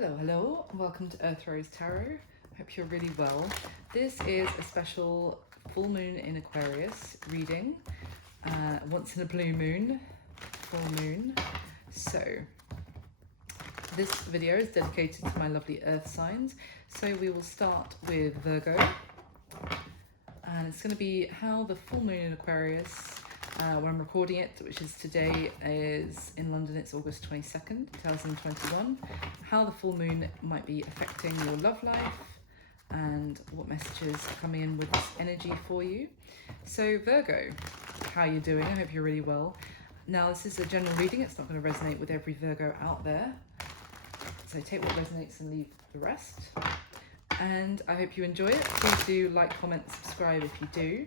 Hello, and welcome to Earth Rose Tarot. I hope you're really well. This is a special full moon in Aquarius reading, once in a blue moon, full moon. So this video is dedicated to my lovely earth signs. So we will start with Virgo, and it's going to be how the full moon in Aquarius, when I'm recording it, which is today, is in London, it's August 22nd, 2021, how the full moon might be affecting your love life and what messages are coming in with this energy for you. So Virgo, how are you doing? I hope you're really well. Now this is a general reading, it's not going to resonate with every Virgo out there. So take what resonates and leave the rest. And I hope you enjoy it. Please do like, comment, subscribe if you do.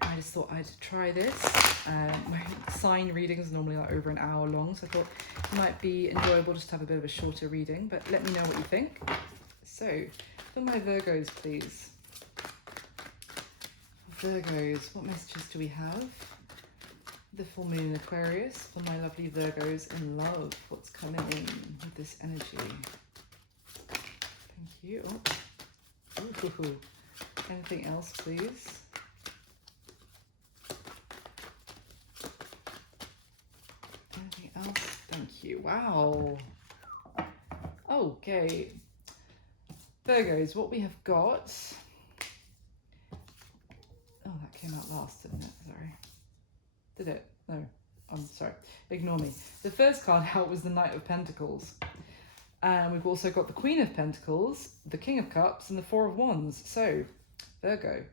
I just thought I'd try this. My sign readings are normally like over an hour long, so I thought it might be enjoyable just to have a bit of a shorter reading, but let me know what you think. So, for my Virgos, please. Virgos, what messages do we have? The full moon in Aquarius, for my lovely Virgos in love. What's coming in with this energy? Thank you. Oh. Ooh. Anything else, please? Anything else? Thank you. Wow. Okay. Virgos, what we have got. Oh, that came out last, didn't it? Sorry. Did it? No. I'm sorry. Ignore me. The first card out was the Knight of Pentacles. And we've also got the Queen of Pentacles, the King of Cups, and the Four of Wands. So, Virgo.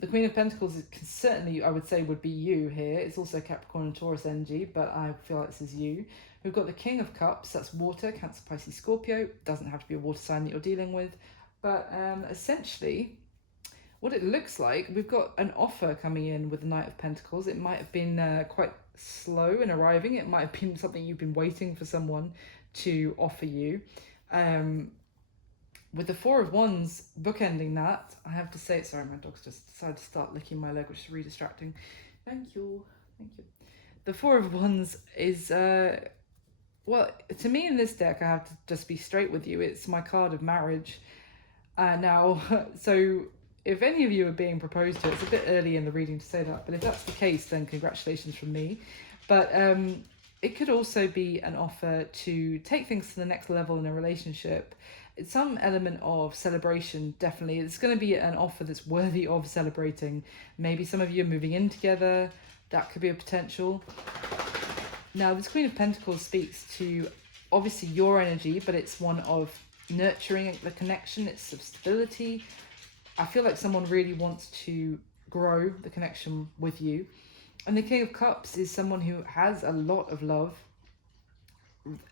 The Queen of Pentacles is certainly, I would say, would be you here. It's also Capricorn and Taurus energy, but I feel like this is you. We've got the King of Cups, that's water, Cancer, Pisces, Scorpio. Doesn't have to be a water sign that you're dealing with. But essentially, what it looks like, we've got an offer coming in with the Knight of Pentacles. It might have been quite slow in arriving. It might have been something you've been waiting for someone to offer you. With the Four of Wands bookending that, I have to say, sorry, my dog's just decided to start licking my leg, which is really distracting. Thank you. The Four of Wands is, well, to me in this deck, I have to just be straight with you. It's my card of marriage. Now, so if any of you are being proposed to, it's a bit early in the reading to say that, but if that's the case, then congratulations from me. But it could also be an offer to take things to the next level in a relationship. It's some element of celebration, definitely. It's going to be an offer that's worthy of celebrating. Maybe some of you are moving in together. That could be a potential. Now, this Queen of Pentacles speaks to, obviously, your energy, but it's one of nurturing the connection. It's of stability. I feel like someone really wants to grow the connection with you. And the King of Cups is someone who has a lot of love.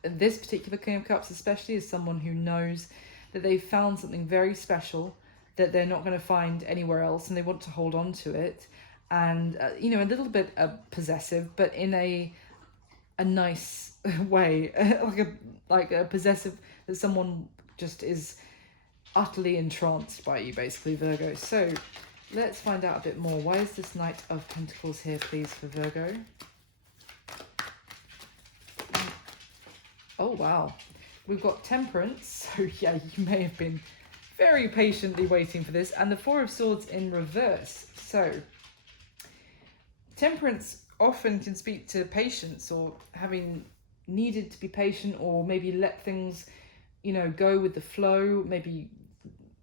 This particular King of Cups especially is someone who knows that they've found something very special that they're not going to find anywhere else, and they want to hold on to it. And, you know, a little bit possessive, but in a nice way, like a possessive, that someone just is utterly entranced by you, basically, Virgo. So let's find out a bit more. Why is this Knight of Pentacles here, please, for Virgo? Oh, wow. We've got Temperance. So, yeah, you may have been very patiently waiting for this. And the Four of Swords in reverse. So, Temperance often can speak to patience, or having needed to be patient, or maybe let things, you know, go with the flow. Maybe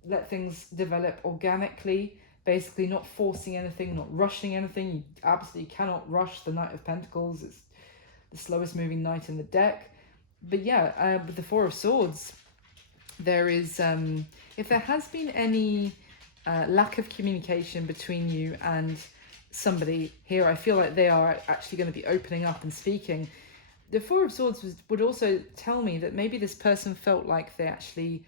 let things develop organically. Basically, not forcing anything, not rushing anything. You absolutely cannot rush the Knight of Pentacles. It's the slowest moving knight in the deck. But yeah, with the Four of Swords, there is, if there has been any lack of communication between you and somebody here, I feel like they are actually going to be opening up and speaking. The Four of Swords would also tell me that maybe this person felt like they actually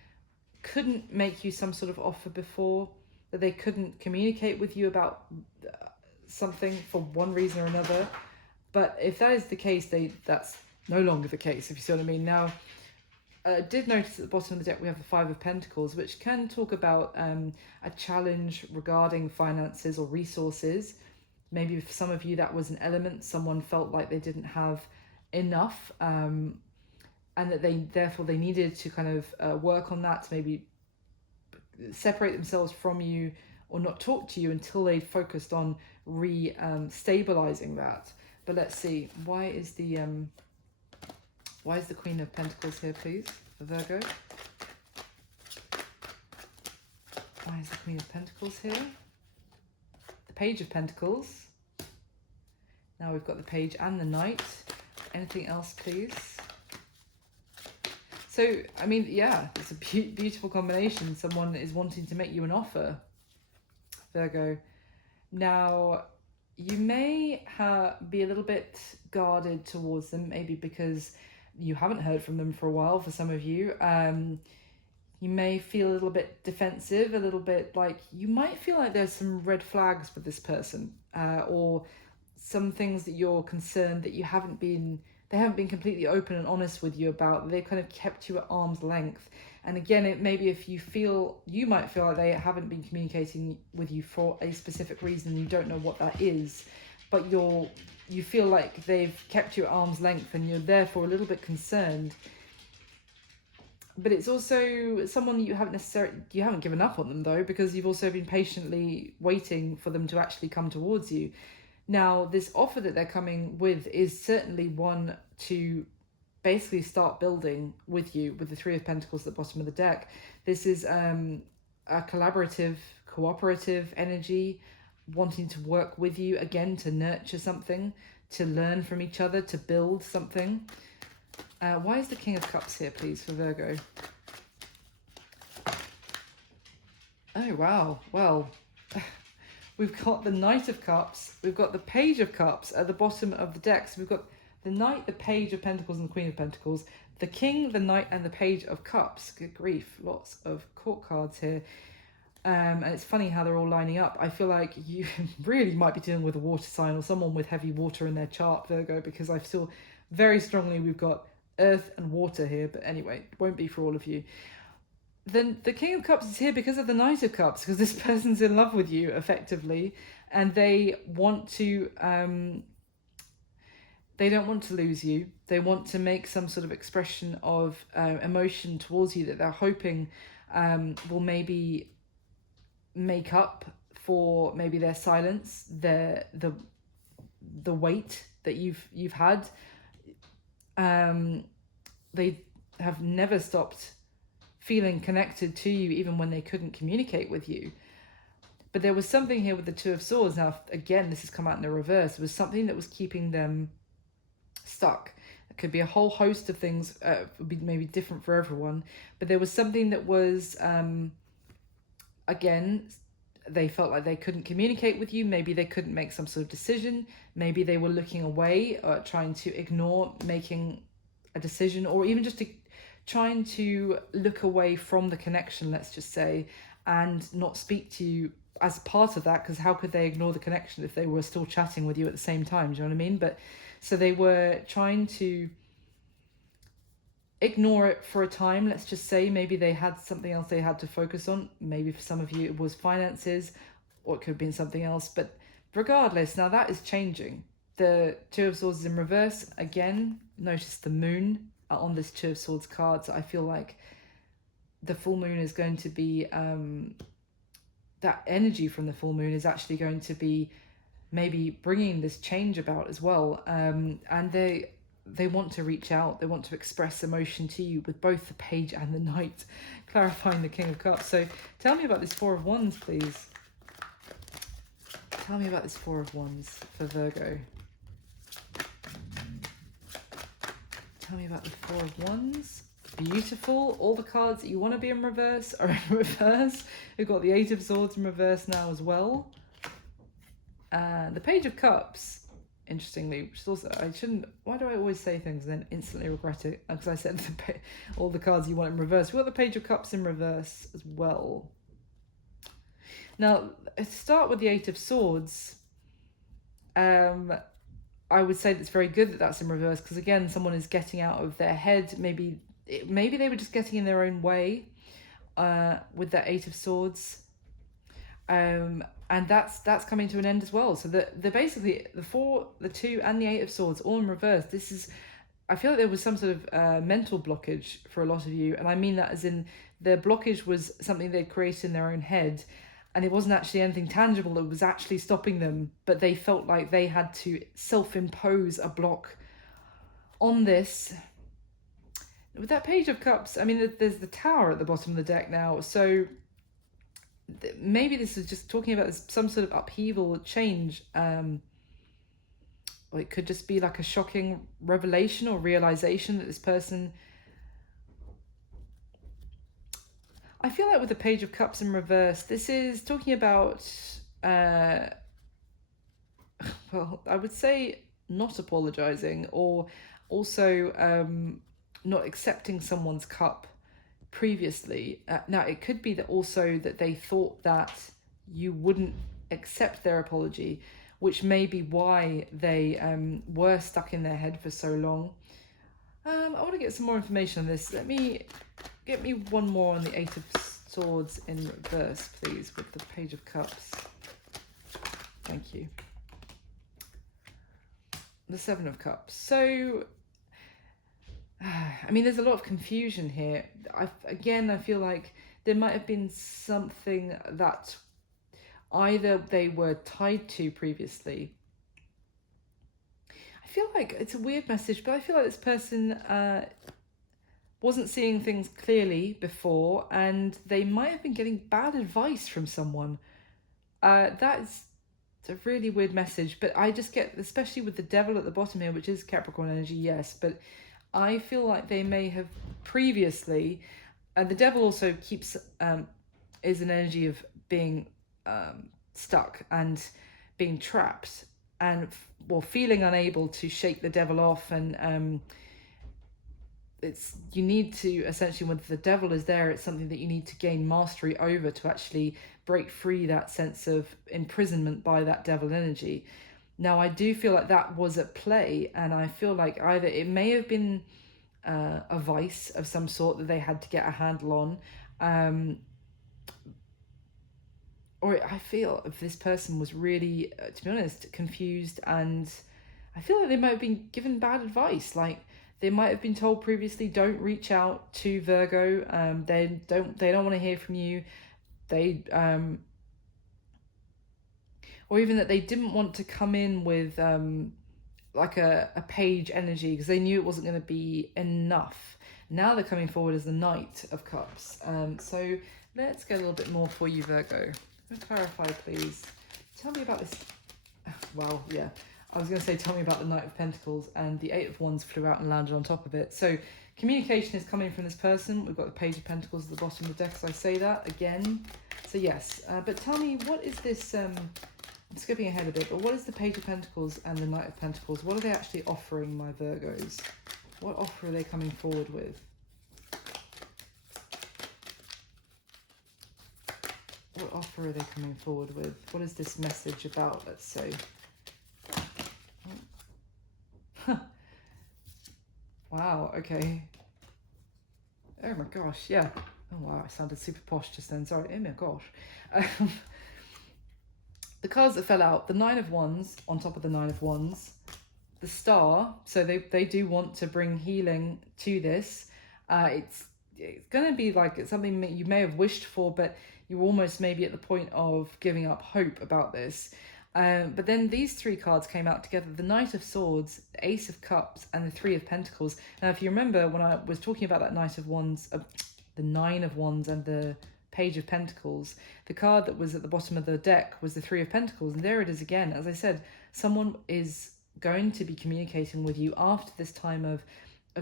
couldn't make you some sort of offer before, that they couldn't communicate with you about something for one reason or another. But if that is the case, that's no longer the case, if you see what I mean. Now, I did notice at the bottom of the deck we have the Five of Pentacles, which can talk about a challenge regarding finances or resources. Maybe for some of you that was an element. Someone felt like they didn't have enough. and that therefore they needed to kind of work on that, to maybe separate themselves from you or not talk to you until they focused on stabilizing that. But let's see, why is the Queen of Pentacles here, please, for Virgo? Why is the Queen of Pentacles here? The Page of Pentacles. Now we've got the Page and the Knight. Anything else, please? So, I mean, yeah, it's a beautiful combination. Someone is wanting to make you an offer, Virgo. Now, you may be a little bit guarded towards them, maybe because you haven't heard from them for a while, for some of you. You may feel a little bit defensive, a little bit like you might feel like there's some red flags with this person, or some things that you're concerned that they haven't been completely open and honest with you about. They've kind of kept you at arm's length. And again, it maybe if you might feel like they haven't been communicating with you for a specific reason, you don't know what that is, but you feel like they've kept you at arm's length and you're therefore a little bit concerned. But it's also someone you haven't given up on them though, because you've also been patiently waiting for them to actually come towards you. Now, this offer that they're coming with is certainly one to basically start building with you, with the Three of Pentacles at the bottom of the deck. This is a collaborative, cooperative energy, wanting to work with you, again, to nurture something, to learn from each other, to build something. Why is the King of Cups here, please, for Virgo? Oh, wow. Well, we've got the Knight of Cups. We've got the Page of Cups at the bottom of the deck. So we've got the Knight, the Page of Pentacles, and the Queen of Pentacles. The King, the Knight, and the Page of Cups. Good grief. Lots of court cards here. And it's funny how they're all lining up. I feel like you really might be dealing with a water sign or someone with heavy water in their chart, Virgo, because I feel very strongly we've got earth and water here. But anyway, it won't be for all of you. Then the King of Cups is here because of the Knight of Cups, because this person's in love with you, effectively, and they want to, they don't want to lose you. They want to make some sort of expression of emotion towards you that they're hoping will maybe make up for maybe their silence, the weight that you've had. They have never stopped feeling connected to you, even when they couldn't communicate with you. But there was something here with the Two of Swords. Now, again, this has come out in the reverse. It was something that was keeping them stuck. It could be a whole host of things, would be maybe different for everyone. But there was something that was, again, they felt like they couldn't communicate with you. Maybe they couldn't make some sort of decision. Maybe they were looking away, trying to ignore making a decision, or even just trying to look away from the connection, let's just say, and not speak to you as part of that, because how could they ignore the connection if they were still chatting with you at the same time? Do you know what I mean? But so they were trying to ignore it for a time, let's just say. Maybe they had something else they had to focus on. Maybe for some of you it was finances, or it could have been something else. But regardless, now that is changing. The Two of Swords is in reverse. Again, notice the moon on this Two of Swords card. So I feel like the full moon is going to be, that energy from the full moon is actually going to be maybe bringing this change about as well. And they want to reach out. They want to express emotion to you with both the Page and the Knight, clarifying the King of Cups. So tell me about this Four of Wands, please. Tell me about this Four of Wands for Virgo. Tell me about the Four of Wands. Beautiful. All the cards that you want to be in reverse are in reverse. We've got the Eight of Swords in reverse now as well. The Page of Cups, interestingly, which is also, why do I always say things and then instantly regret it? Because I said all the cards you want in reverse. We've got the Page of Cups in reverse as well. Now, to start with the Eight of Swords, I would say that's very good that that's in reverse, because again, someone is getting out of their head. Maybe they were just getting in their own way with that Eight of Swords, and that's coming to an end as well. So the basically the 4, the 2, and the Eight of Swords all in reverse. This is I feel like there was some sort of mental blockage for a lot of you, and I mean that as in the blockage was something they'd created in their own head, and it wasn't actually anything tangible. It was actually stopping them, but they felt like they had to self-impose a block on this. With that Page of Cups, I mean, there's the Tower at the bottom of the deck now, so maybe this is just talking about some sort of upheaval, change. Or it could just be like a shocking revelation or realization that this person... I feel like with the Page of Cups in reverse, this is talking about, well, I would say not apologizing, or also not accepting someone's cup previously. Now, it could be that also that they thought that you wouldn't accept their apology, which may be why they were stuck in their head for so long. I want to get some more information on this. Get me one more on the Eight of Swords in reverse, please, with the Page of Cups. Thank you. The Seven of Cups. So, I mean, there's a lot of confusion here. I feel like there might have been something that either they were tied to previously. I feel like it's a weird message, but I feel like this person wasn't seeing things clearly before, and they might have been getting bad advice from someone. That's a really weird message, but I just get, especially with the Devil at the bottom here, which is Capricorn energy, yes, but I feel like they may have previously, the Devil also keeps, is an energy of being stuck and being trapped and feeling unable to shake the Devil off, and you need to essentially, when the Devil is there, it's something that you need to gain mastery over to actually break free that sense of imprisonment by that Devil energy. Now, I do feel like that was at play, and I feel like either it may have been a vice of some sort that they had to get a handle on, or I feel if this person was really, to be honest, confused, and I feel like they might have been given bad advice. Like, they might have been told previously, don't reach out to Virgo. They don't want to hear from you. They or even that they didn't want to come in with like a page energy, because they knew it wasn't going to be enough. Now they're coming forward as the Knight of Cups. So let's get a little bit more for you, Virgo. Clarify, please. Tell me about this. Well, yeah. I was going to say, tell me about the Knight of Pentacles, and the Eight of Wands flew out and landed on top of it. So communication is coming from this person. We've got the Page of Pentacles at the bottom of the deck, as I say that again. So yes, but tell me, what is this... I'm skipping ahead a bit, but what is the Page of Pentacles and the Knight of Pentacles? What are they actually offering my Virgos? What offer are they coming forward with? What offer are they coming forward with? What is this message about, let's say? Wow, okay. Oh my gosh, yeah. Oh wow, I sounded super posh just then. Sorry, oh my gosh. The cards that fell out, the Nine of Wands on top of the Nine of Wands, the Star, so they do want to bring healing to this. It's going to be like it's something that you may have wished for, but you're almost maybe at the point of giving up hope about this. But then these three cards came out together, the Knight of Swords, the Ace of Cups, and the Three of Pentacles. Now, if you remember when I was talking about that Knight of Wands, the Nine of Wands and the Page of Pentacles, the card that was at the bottom of the deck was the Three of Pentacles. And there it is again. As I said, someone is going to be communicating with you after this time of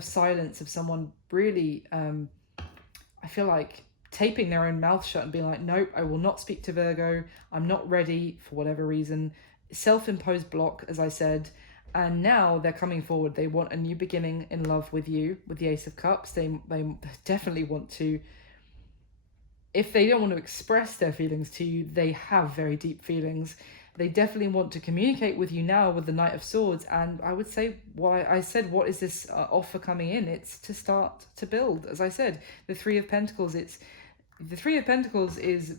silence, of someone really, I feel like, taping their own mouth shut and being like, nope, I will not speak to Virgo. I'm not ready for whatever reason. Self-imposed block, as I said. And now they're coming forward. They want a new beginning in love with you, with the Ace of Cups. They definitely want to, if they don't want to express their feelings to you, they have very deep feelings. They definitely want to communicate with you now with the Knight of Swords. And I would say, why I said, what is this offer coming in? It's to start to build. As I said, the Three of Pentacles, the Three of Pentacles is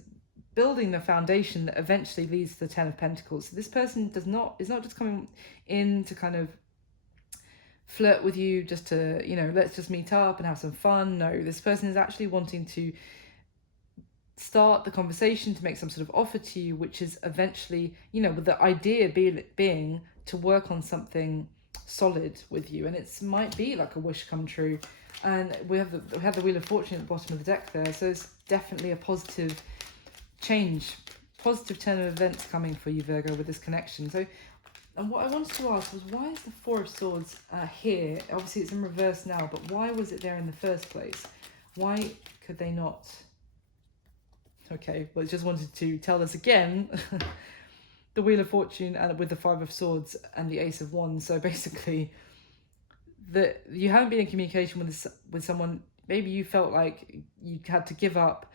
building the foundation that eventually leads to the Ten of Pentacles. So this person is not just coming in to kind of flirt with you just to, let's just meet up and have some fun. No, this person is actually wanting to start the conversation, to make some sort of offer to you, which is eventually, with the idea being to work on something solid with you. And it might be like a wish come true. And we have the Wheel of Fortune at the bottom of the deck there. So it's definitely a positive change, positive turn of events coming for you, Virgo, with this connection. So, and what I wanted to ask was, why is the Four of Swords here? Obviously it's in reverse now, but why was it there in the first place? Why could they not? Okay, well, I just wanted to tell us again, the Wheel of Fortune and with the Five of Swords and the Ace of Wands. So basically, that you haven't been in communication with someone. Maybe you felt like you had to give up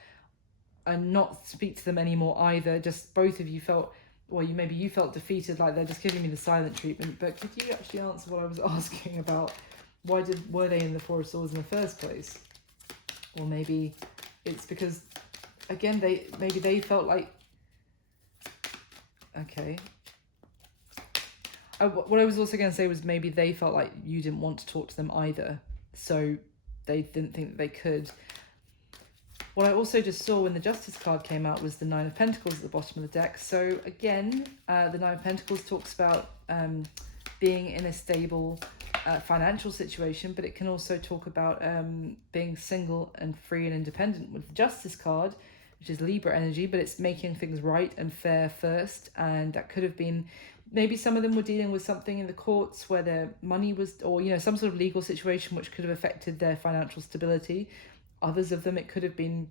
and not speak to them anymore either. Just both of you felt, well, maybe you felt defeated, like they're just giving me the silent treatment. But could you actually answer what I was asking about? Were they in the Four of Swords in the first place? Or maybe it's because, again, maybe they felt like, okay. What I was also going to say was maybe they felt like you didn't want to talk to them either, so they didn't think that they could. What I also just saw when the Justice card came out was the Nine of Pentacles at the bottom of the deck. So again, the Nine of Pentacles talks about being in a stable financial situation, but it can also talk about being single and free and independent. With the Justice card, which is Libra energy, but it's making things right and fair first, and that could have been, maybe some of them were dealing with something in the courts where their money was, or some sort of legal situation which could have affected their financial stability. Others of them, it could have been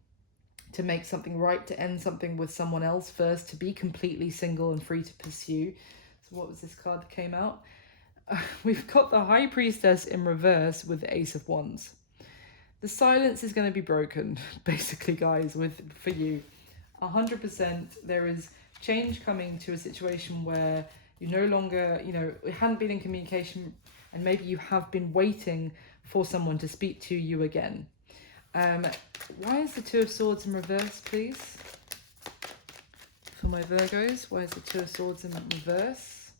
to make something right, to end something with someone else first, to be completely single and free to pursue. So what was this card that came out? We've got the High Priestess in reverse with the Ace of Wands. The silence is going to be broken, basically, guys, for you. 100%, there is change coming to a situation where you no longer, it hadn't been in communication, and maybe you have been waiting for someone to speak to you again. Why is the Two of Swords in reverse, please? For my Virgos, why is the Two of Swords in reverse?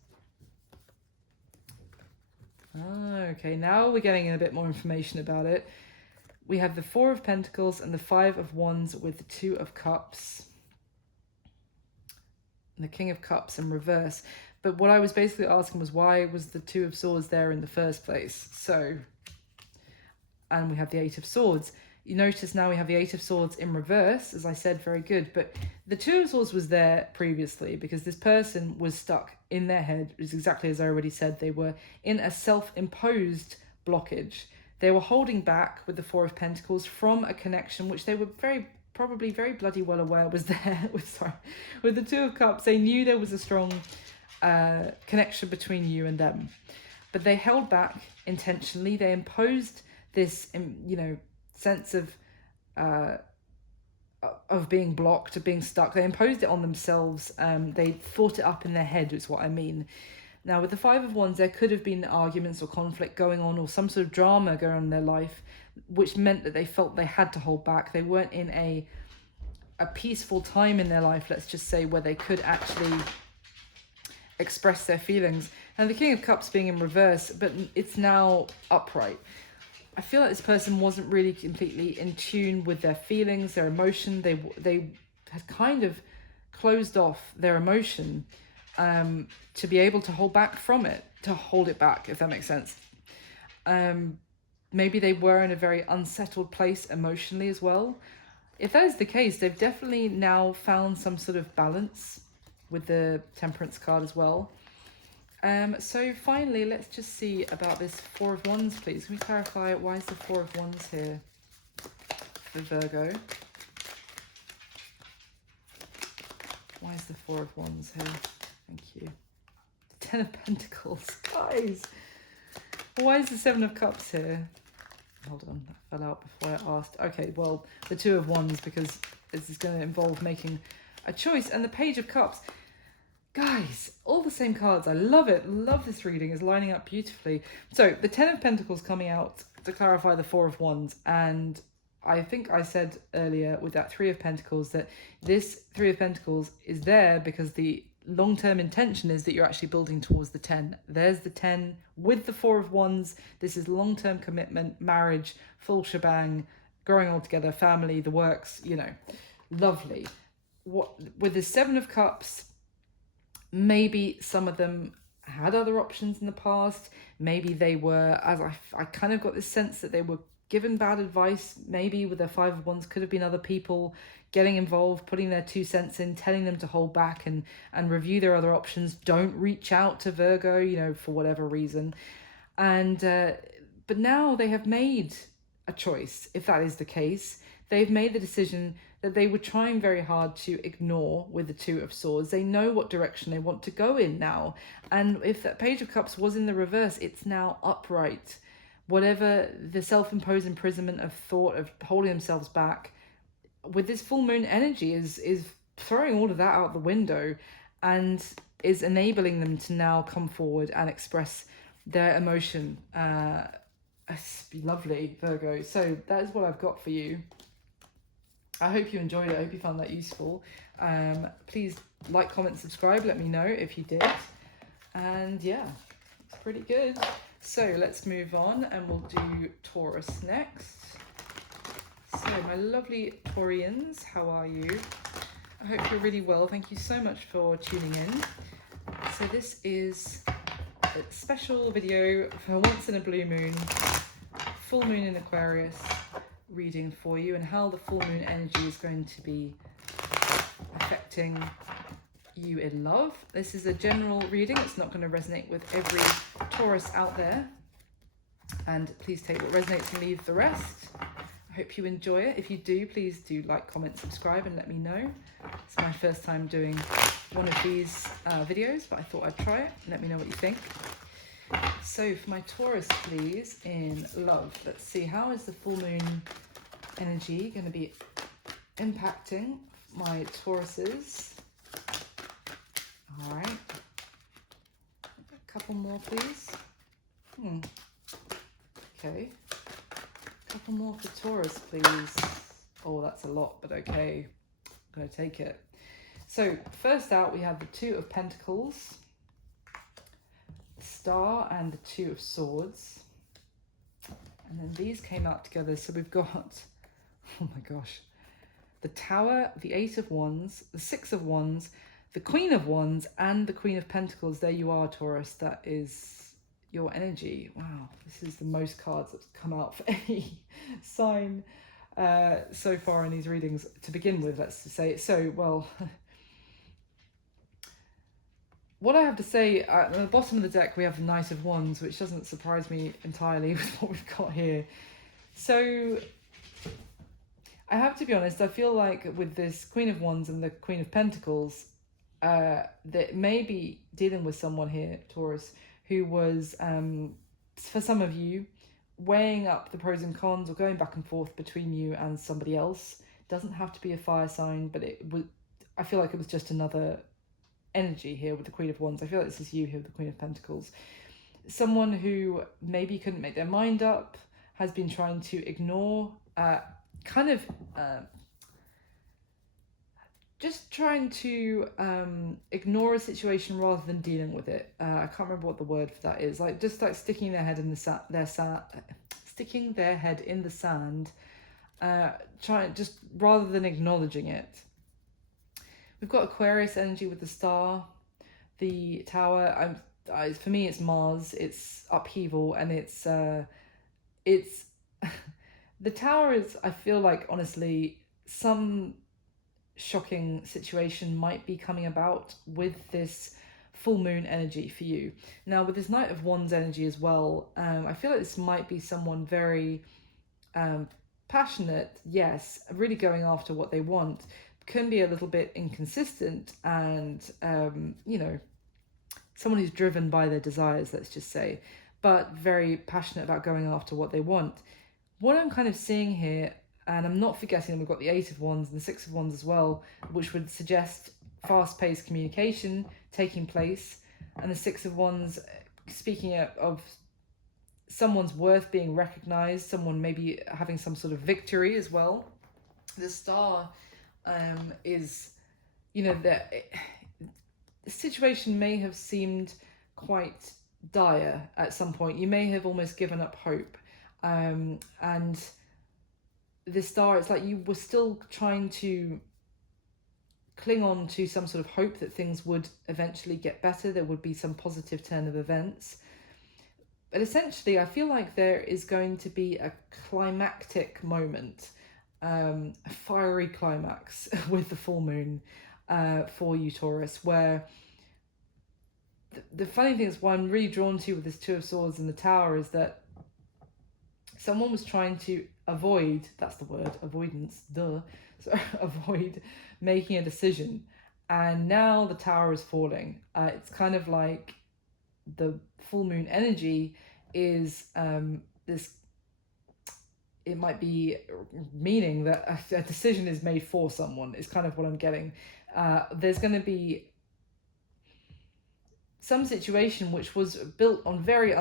Okay, now we're getting a bit more information about it. We have the Four of Pentacles and the Five of Wands with the Two of Cups. And the King of Cups in reverse. But what I was basically asking was, why was the Two of Swords there in the first place? So, and we have the Eight of Swords. You notice now we have the Eight of Swords in reverse, as I said, very good. But the Two of Swords was there previously because this person was stuck in their head, is exactly as I already said. They were in a self-imposed blockage. They were holding back with the Four of Pentacles from a connection which they were probably very bloody well aware was there. With the Two of Cups, they knew there was a strong connection between you and them. But they held back intentionally. They imposed this, sense of being blocked, of being stuck. They imposed it on themselves. They thought it up in their head, is what I mean. Now, with the Five of Wands, there could have been arguments or conflict going on, or some sort of drama going on in their life, which meant that they felt they had to hold back. They weren't in a peaceful time in their life, let's just say, where they could actually express their feelings. And the King of Cups being in reverse, but it's now upright. I feel like this person wasn't really completely in tune with their feelings, their emotion. They had kind of closed off their emotion to be able to hold back from it, to hold it back, if that makes sense. Maybe they were in a very unsettled place emotionally as well. If that is the case, they've definitely now found some sort of balance with the Temperance card as well. So finally, let's just see about this Four of Wands, please. Can we clarify, why is the Four of Wands here for Virgo? Why is the Four of Wands here? Thank you. Ten of Pentacles. Guys! Why is the Seven of Cups here? Hold on, that fell out before I asked. Okay, well, the Two of Wands, because this is going to involve making a choice. And the Page of Cups. Guys, all the same cards. I love it. Love this reading. It's lining up beautifully. So, the Ten of Pentacles coming out to clarify the Four of Wands. And I think I said earlier with that Three of Pentacles that this Three of Pentacles is there because the long-term intention is that you're actually building towards the 10. There's the 10 with the 4 of Wands. This is long-term commitment, marriage, full shebang, growing all together, family, the works, you know, lovely. What with the 7 of Cups, maybe some of them had other options in the past. Maybe they were, as I kind of got this sense that they were given bad advice. Maybe with their 5 of Wands, could have been other people getting involved, putting their 2 cents in, telling them to hold back and review their other options. Don't reach out to Virgo, you know, for whatever reason. And but now they have made a choice. If that is the case, they've made the decision that they were trying very hard to ignore with the 2 of Swords. They know what direction they want to go in now. And if that Page of Cups was in the reverse, it's now upright. Whatever the self-imposed imprisonment of thought, of holding themselves back, with this full moon energy is throwing all of that out the window and is enabling them to now come forward and express their emotion. It's lovely, Virgo. So that is what I've got for you. I hope you enjoyed it. I hope you found that useful. Please like, comment, subscribe. Let me know if you did. And yeah, it's pretty good. So let's move on and we'll do Taurus next. So my lovely Taurians, how are you? I hope you're really well. Thank you so much for tuning in. So this is a special video for once in a blue moon, full moon in Aquarius reading for you, and how the full moon energy is going to be affecting you in love. This is a general reading. It's not going to resonate with every Taurus out there. And please take what resonates and leave the rest. I hope you enjoy it. If you do, please do like, comment, subscribe, and let me know. It's my first time doing one of these videos, but I thought I'd try it. Let me know what you think. So for my Taurus, please, in love, let's see, how is the full moon energy going to be impacting my Tauruses? All right. A couple more, please. Okay. A couple more for Taurus, please. Oh, that's a lot, but okay. I'm going to take it. So first out, we have the 2 of Pentacles, Star, and the 2 of Swords. And then these came out together. So we've got, oh my gosh, the Tower, the 8 of Wands, the 6 of Wands, the Queen of Wands, and the Queen of Pentacles. There you are, Taurus. That is your energy. Wow, this is the most cards that's come out for any sign so far in these readings to begin with, let's just say. So, well, what I have to say, at the bottom of the deck, we have the Knight of Wands, which doesn't surprise me entirely with what we've got here. So I have to be honest, I feel like with this Queen of Wands and the Queen of Pentacles, that may be dealing with someone here, Taurus, who was, for some of you, weighing up the pros and cons or going back and forth between you and somebody else. Doesn't have to be a fire sign, but it was, I feel like it was just another energy here with the Queen of Wands. I feel like this is you here with the Queen of Pentacles. Someone who maybe couldn't make their mind up, has been trying to ignore, just trying to ignore a situation rather than dealing with it. I can't remember what the word for that is. Like just like sticking their head in the sticking their head in the sand, trying just rather than acknowledging it. We've got Aquarius energy with the Star, the Tower. For me, it's Mars. It's upheaval, and it's the Tower is. I feel like honestly, some shocking situation might be coming about with this full moon energy for you. Now, with this Knight of Wands energy as well, I feel like this might be someone very passionate. Yes, really going after what they want. Can be a little bit inconsistent and, someone who's driven by their desires, let's just say, but very passionate about going after what they want. What I'm kind of seeing here, and I'm not forgetting we've got the 8 of Wands and the 6 of Wands as well, which would suggest fast-paced communication taking place, and the 6 of Wands speaking of someone's worth being recognized, someone maybe having some sort of victory as well. The Star is, that the situation may have seemed quite dire at some point. You may have almost given up hope. And the star, it's like you were still trying to cling on to some sort of hope that things would eventually get better, there would be some positive turn of events. But essentially, I feel like there is going to be a climactic moment, a fiery climax with the full moon for you, Taurus, where the funny thing is, what I'm really drawn to with this Two of Swords and the Tower is that someone was trying to avoid, that's the word, avoidance, duh, so avoid making a decision. And now the Tower is falling. It's kind of like the full moon energy is this, it might be meaning that a decision is made for someone, is kind of what I'm getting. There's going to be some situation which was built on very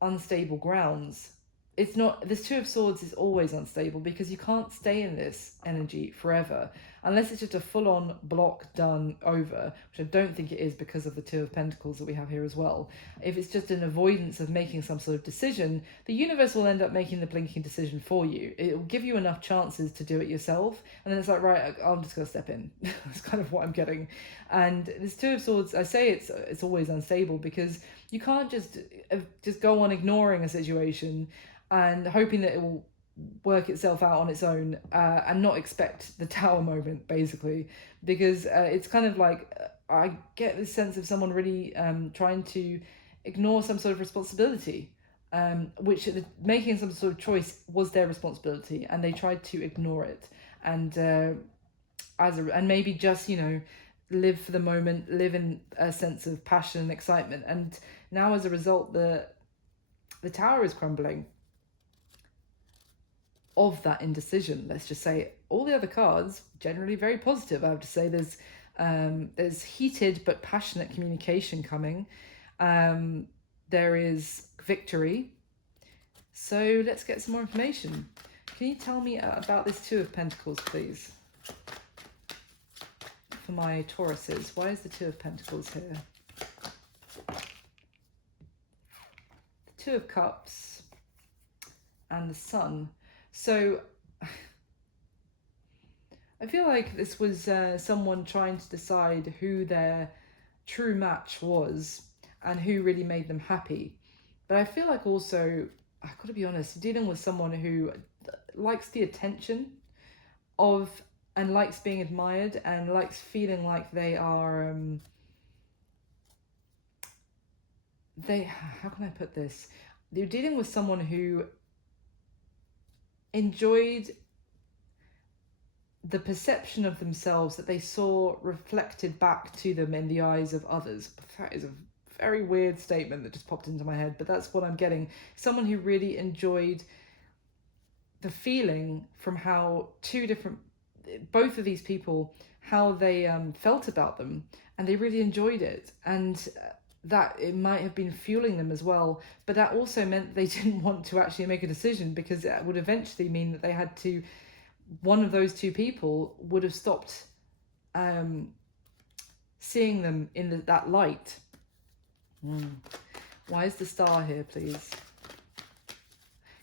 unstable grounds. It's not, this Two of Swords is always unstable because you can't stay in this energy forever unless it's just a full-on block done over, which I don't think it is because of the Two of Pentacles that we have here as well. If it's just an avoidance of making some sort of decision, the universe will end up making the blinking decision for you. It'll give you enough chances to do it yourself, and then it's like, right, I'm just going to step in. That's kind of what I'm getting. And this Two of Swords, I say it's always unstable because you can't just go on ignoring a situation and hoping that it will work itself out on its own and not expect the Tower moment, basically, because it's kind of like I get this sense of someone really trying to ignore some sort of responsibility, which making some sort of choice was their responsibility, and they tried to ignore it, and and maybe just live for the moment, live in a sense of passion and excitement, and now as a result the Tower is crumbling of that indecision. Let's just say all the other cards generally very positive. I have to say there's heated but passionate communication coming. There is victory. So let's get some more information. Can you tell me about this Two of Pentacles, please, for my Tauruses? Why is the Two of Pentacles here? The Two of Cups and the Sun. So I feel like this was someone trying to decide who their true match was and who really made them happy. But I feel like also, I've got to be honest, dealing with someone who likes the attention of and likes being admired and likes feeling like they are how can I put this? You're dealing with someone who enjoyed the perception of themselves that they saw reflected back to them in the eyes of others. That is a very weird statement that just popped into my head, but that's what I'm getting. Someone who really enjoyed the feeling from how both of these people, how they felt about them, and they really enjoyed it, and that it might have been fueling them as well, but that also meant they didn't want to actually make a decision, because it would eventually mean that they had to, one of those two people would have stopped seeing them in that light. Why is the Star here, please?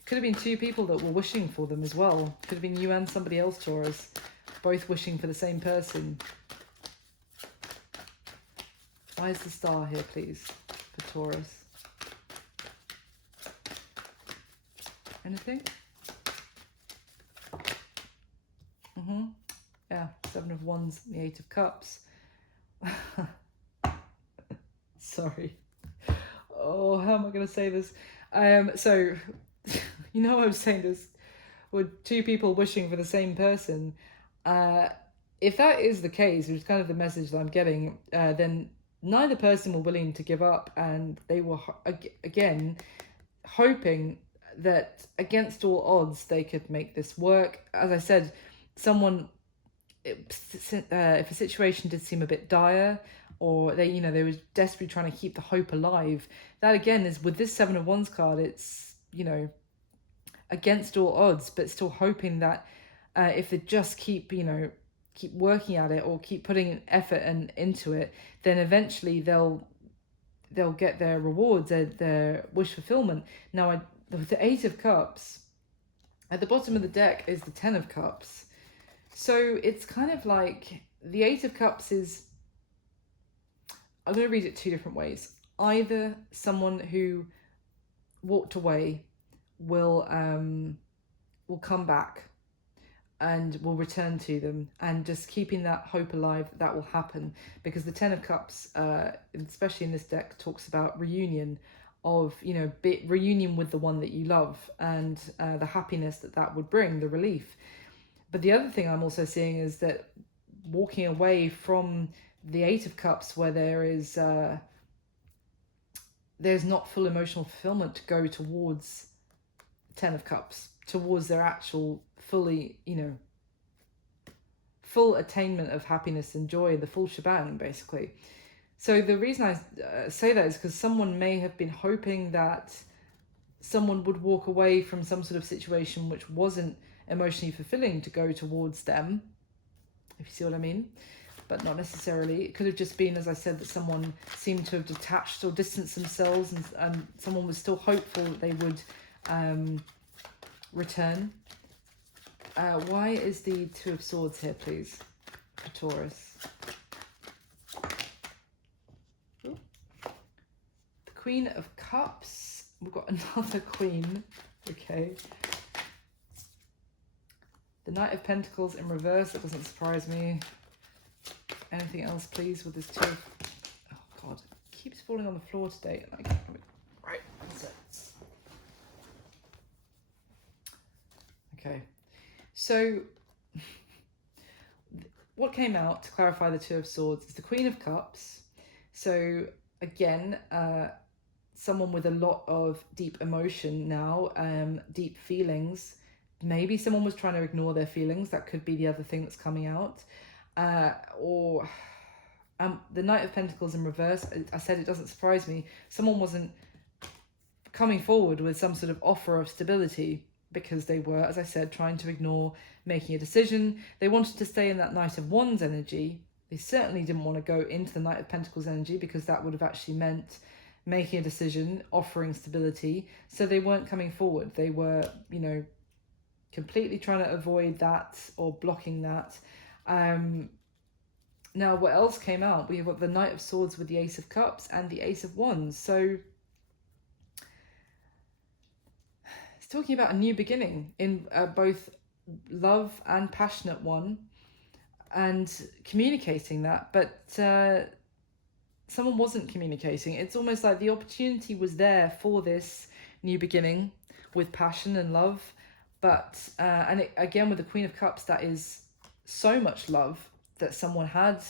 Could have been two people that were wishing for them as well. Could have been you and somebody else, Taurus, both wishing for the same person. Why is the Star here, please, for Taurus? Anything? Yeah, Seven of Wands and the Eight of Cups. Sorry. Oh, how am I going to say this? So, you know, I was saying this with two people wishing for the same person. If that is the case, which is kind of the message that I'm getting, then neither person were willing to give up, and they were, again, hoping that against all odds they could make this work. As I said, if a situation did seem a bit dire, or they were desperately trying to keep the hope alive, that again is with this Seven of Wands card, it's, against all odds, but still hoping that if they just keep, keep working at it or keep putting effort and into it, then eventually they'll get their rewards, their wish fulfillment. Now, the Eight of Cups, at the bottom of the deck is the Ten of Cups. So it's kind of like the Eight of Cups is, I'm going to read it two different ways. Either someone who walked away will come back and will return to them, and just keeping that hope alive that will happen, because the Ten of Cups, especially in this deck, talks about reunion of, reunion with the one that you love, and the happiness that would bring, the relief. But the other thing I'm also seeing is that walking away from the Eight of Cups, where there's not full emotional fulfillment to go towards Ten of Cups, towards their actual fully, full attainment of happiness and joy, the full shebang, basically. So the reason I say that is because someone may have been hoping that someone would walk away from some sort of situation which wasn't emotionally fulfilling to go towards them, if you see what I mean. But not necessarily. It could have just been, as I said, that someone seemed to have detached or distanced themselves, and someone was still hopeful that they would return. Why is the Two of Swords here, please, for Taurus? Ooh. The Queen of Cups. We've got another Queen. Okay. The Knight of Pentacles in reverse. That doesn't surprise me. Anything else, please, with this Two of... Oh, God. It keeps falling on the floor today. Right, that's it. Okay. So, what came out to clarify the Two of Swords is the Queen of Cups. So, again, someone with a lot of deep emotion now, deep feelings. Maybe someone was trying to ignore their feelings. That could be the other thing that's coming out. Or the Knight of Pentacles in reverse. I said it doesn't surprise me. Someone wasn't coming forward with some sort of offer of stability, because they were, as I said, trying to ignore making a decision. They wanted to stay in that Knight of Wands energy. They certainly didn't want to go into the Knight of Pentacles energy, because that would have actually meant making a decision, offering stability. So they weren't coming forward. They were, completely trying to avoid that or blocking that. Now, what else came out? We've got the Knight of Swords with the Ace of Cups and the Ace of Wands. So it's talking about a new beginning in both love and passionate one, and communicating that, but someone wasn't communicating. It's almost like the opportunity was there for this new beginning with passion and love, but again, with the Queen of Cups, that is so much love that someone had.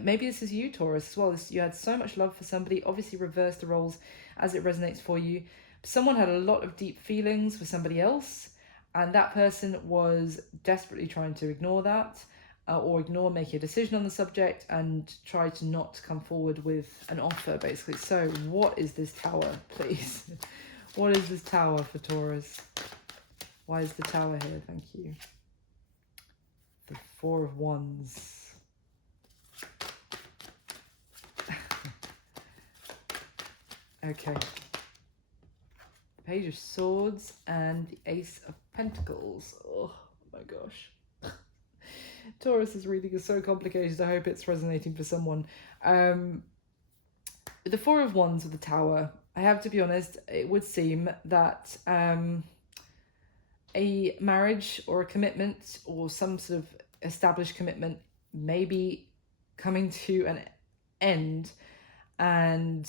Maybe this is you, Taurus, as well. You had so much love for somebody. Obviously, reverse the roles as it resonates for you. Someone had a lot of deep feelings for somebody else, and that person was desperately trying to ignore that, or making a decision on the subject, and try to not come forward with an offer, basically. So what is this Tower, please? What is this Tower for Taurus? Why is the Tower here? Thank you. The Four of Wands. Okay. Page of Swords and the Ace of Pentacles. Oh my gosh. Taurus's reading is so complicated. I hope it's resonating for someone. With the Four of Wands with the Tower, I have to be honest, it would seem that a marriage or a commitment or some sort of established commitment may be coming to an end, and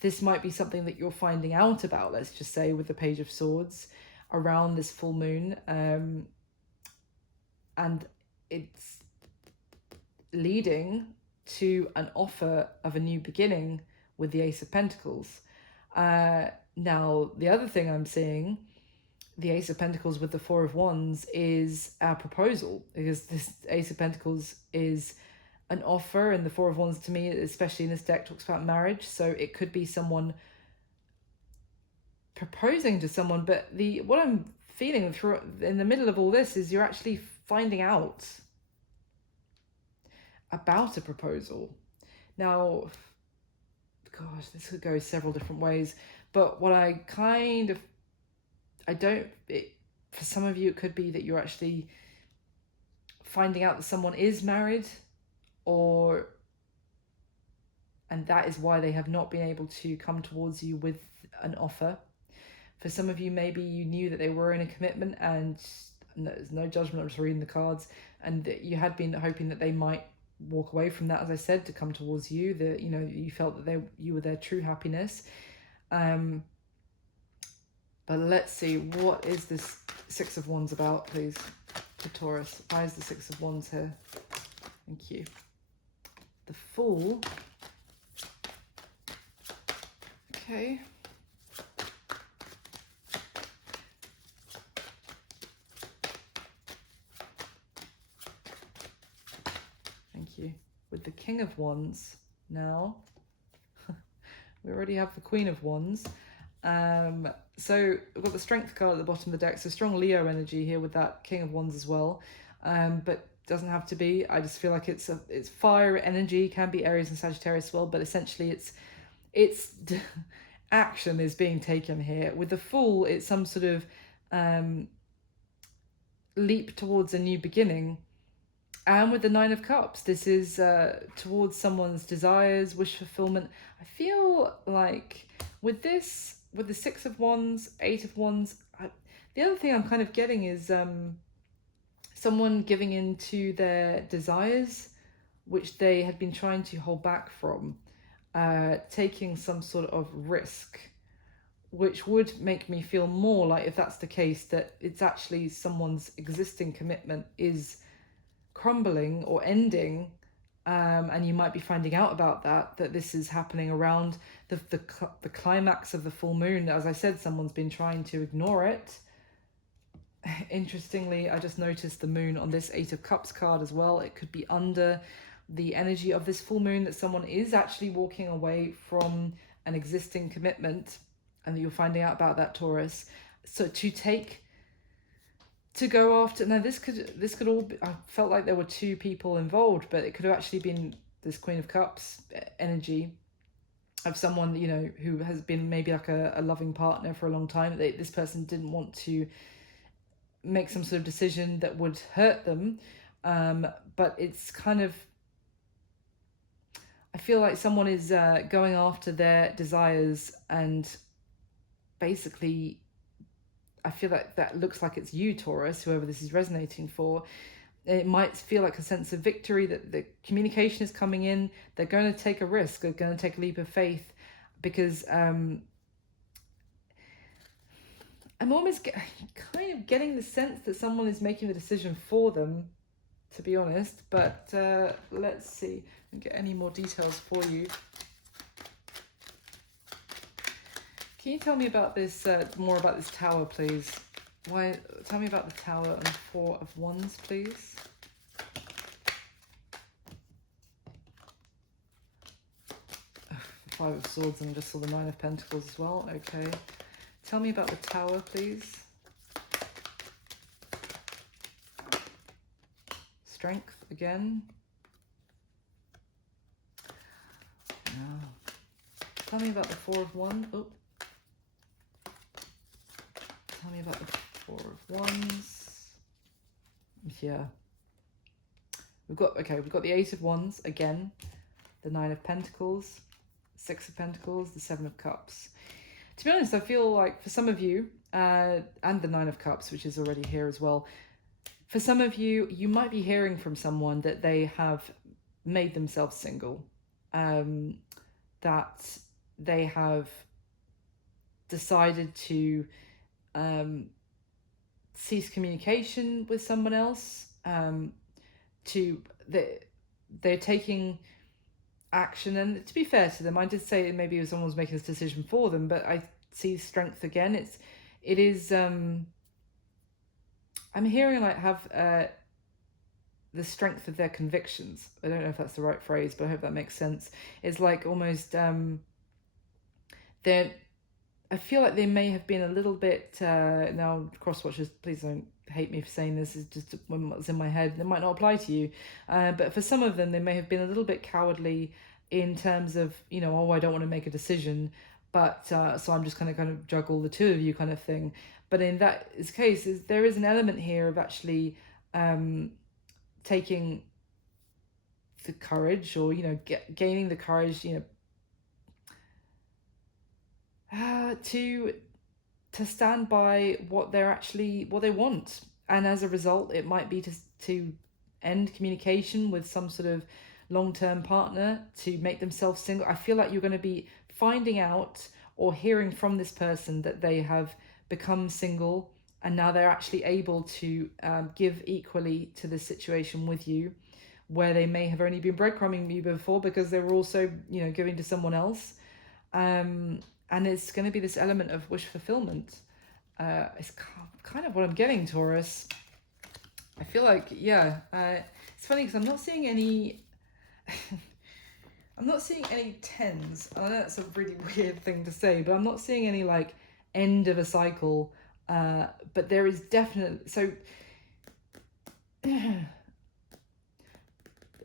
this might be something that you're finding out about, let's just say, with the Page of Swords around this full moon, and it's leading to an offer of a new beginning with the Ace of Pentacles. Now, the other thing I'm seeing, the Ace of Pentacles with the Four of Wands, is a proposal, because this Ace of Pentacles is an offer, and the Four of Wands, to me, especially in this deck, talks about marriage. So it could be someone proposing to someone, but what I'm feeling in the middle of all this is you're actually finding out about a proposal. Now, gosh, this could go several different ways, but what I kind of, I don't, it, for some of you, it could be that you're actually finding out that someone is married, or, and that is why they have not been able to come towards you with an offer. For some of you, maybe you knew that they were in a commitment, and there's no judgment, I'm just reading the cards, and that you had been hoping that they might walk away from that, as I said, to come towards you, that, you know, you felt that you were their true happiness. But let's see, what is this Six of Wands about, please, for Taurus? Why is the Six of Wands here? Thank you. The Fool. Okay. Thank you. With the King of Wands now. We already have the Queen of Wands. So we've got the Strength card at the bottom of the deck, so strong Leo energy here with that King of Wands as well. But doesn't have to be. I just feel like it's fire energy, can be Aries and Sagittarius as well, but essentially it's action is being taken here. With the Fool, it's some sort of leap towards a new beginning. And with the Nine of Cups, this is towards someone's desires, wish fulfillment. I feel like with this, with the Six of Wands, Eight of Wands, the other thing I'm kind of getting is someone giving in to their desires, which they had been trying to hold back from, taking some sort of risk, which would make me feel more like, if that's the case, that it's actually someone's existing commitment is crumbling or ending, and you might be finding out about that this is happening around the climax of the full moon. As I said, someone's been trying to ignore it. Interestingly, I just noticed the moon on this Eight of Cups card as well. It could be under the energy of this full moon that someone is actually walking away from an existing commitment, and that you're finding out about that, Taurus. So to go after, now this could all be, I felt like there were two people involved, but it could have actually been this Queen of Cups energy of someone, you know, who has been maybe like a loving partner for a long time. This person didn't want to make some sort of decision that would hurt them, but it's kind of, I feel like someone is going after their desires, and basically I feel like that looks like it's you, Taurus, whoever this is resonating for. It might feel like a sense of victory, that the communication is coming in. They're going to take a risk. They're going to take a leap of faith, because I'm almost kind of getting the sense that someone is making the decision for them, to be honest. But let's see and get any more details for you. Can you tell me about this, more about this Tower, please? Why? Tell me about the Tower and the Four of Wands, please. The Five of Swords, and I just saw the Nine of Pentacles as well. Okay. Tell me about the Tower, please. Strength again. Yeah. Tell me about the Four of Wands. Oh. Tell me about the Four of Wands. Yeah. We've got the Eight of Wands again, the Nine of Pentacles, Six of Pentacles, the Seven of Cups. To be honest, I feel like for some of you, and the Nine of Cups, which is already here as well, for some of you, you might be hearing from someone that they have made themselves single, that they have decided to cease communication with someone else, they're taking action. And to be fair to them, I did say maybe someone was making this decision for them, but I see strength again. It is I'm hearing like have the strength of their convictions. I don't know if that's the right phrase, but I hope that makes sense. It's like almost they're I feel like they may have been a little bit, now cross watchers, please don't hate me for saying this, is just what's in my head. It might not apply to you, but for some of them, they may have been a little bit cowardly in terms of, you know, oh, I don't want to make a decision, but so I'm just kind of juggle the two of you kind of thing. But in that case, there is an element here of actually taking the courage, or, you know, gaining the courage, you know, to stand by what they want. And as a result, it might be to end communication with some sort of long-term partner, to make themselves single. I feel like you're going to be finding out or hearing from this person that they have become single, and now they're actually able to give equally to the situation with you, where they may have only been breadcrumbing you before because they were also, you know, giving to someone else. And it's going to be this element of wish fulfillment. It's kind of what I'm getting, Taurus. I feel like, yeah, it's funny because I'm not seeing any I'm not seeing any tens. I know that's a really weird thing to say, but I'm not seeing any like end of a cycle. But there is definitely, so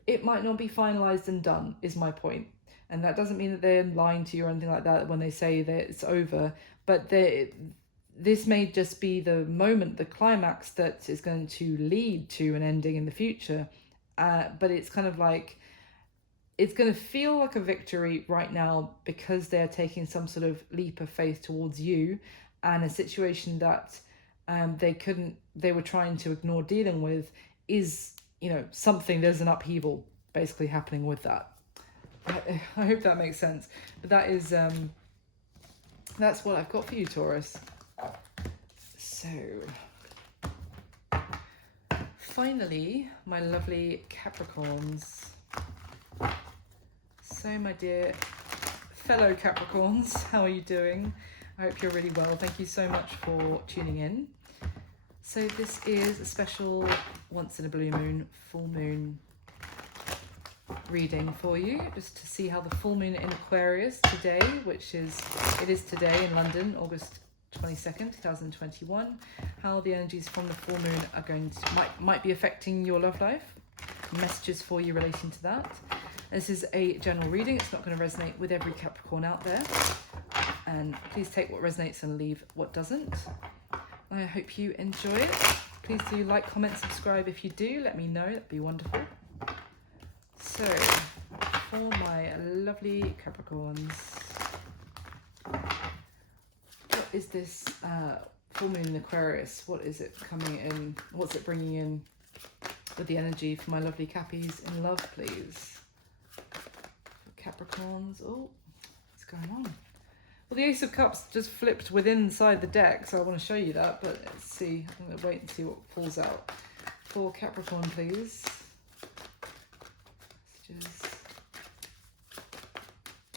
it might not be finalized and done, is my point. And that doesn't mean that they're lying to you or anything like that when they say that it's over. But this may just be the moment, the climax that is going to lead to an ending in the future. But it's kind of like, it's going to feel like a victory right now because they're taking some sort of leap of faith towards you, and a situation that they were trying to ignore dealing with is, you know, something, there's an upheaval basically happening with that. I hope that makes sense. But that is that's what I've got for you, Taurus. So finally, my lovely Capricorns. So my dear fellow Capricorns, how are you doing? I hope you're really well. Thank you so much for tuning in. So this is a special once in a blue moon, full moon reading for you, just to see how the full moon in Aquarius today, it is today in London, August 22nd, 2021, how the energies from the full moon are going to might be affecting your love life. Messages for you relating to that. This is a general reading. It's not going to resonate with every Capricorn out there, and please take what resonates and leave what doesn't. I hope you enjoy it. Please do like, comment, subscribe if you do. Let me know, that'd be wonderful. So, for my lovely Capricorns, what is this full moon in Aquarius? What is it coming in? What's it bringing in with the energy for my lovely Cappies in love, please? For Capricorns, oh, what's going on? Well, the Ace of Cups just flipped within inside the deck, so I want to show you that, but let's see. I'm going to wait and see what falls out. For Capricorn, please. Messages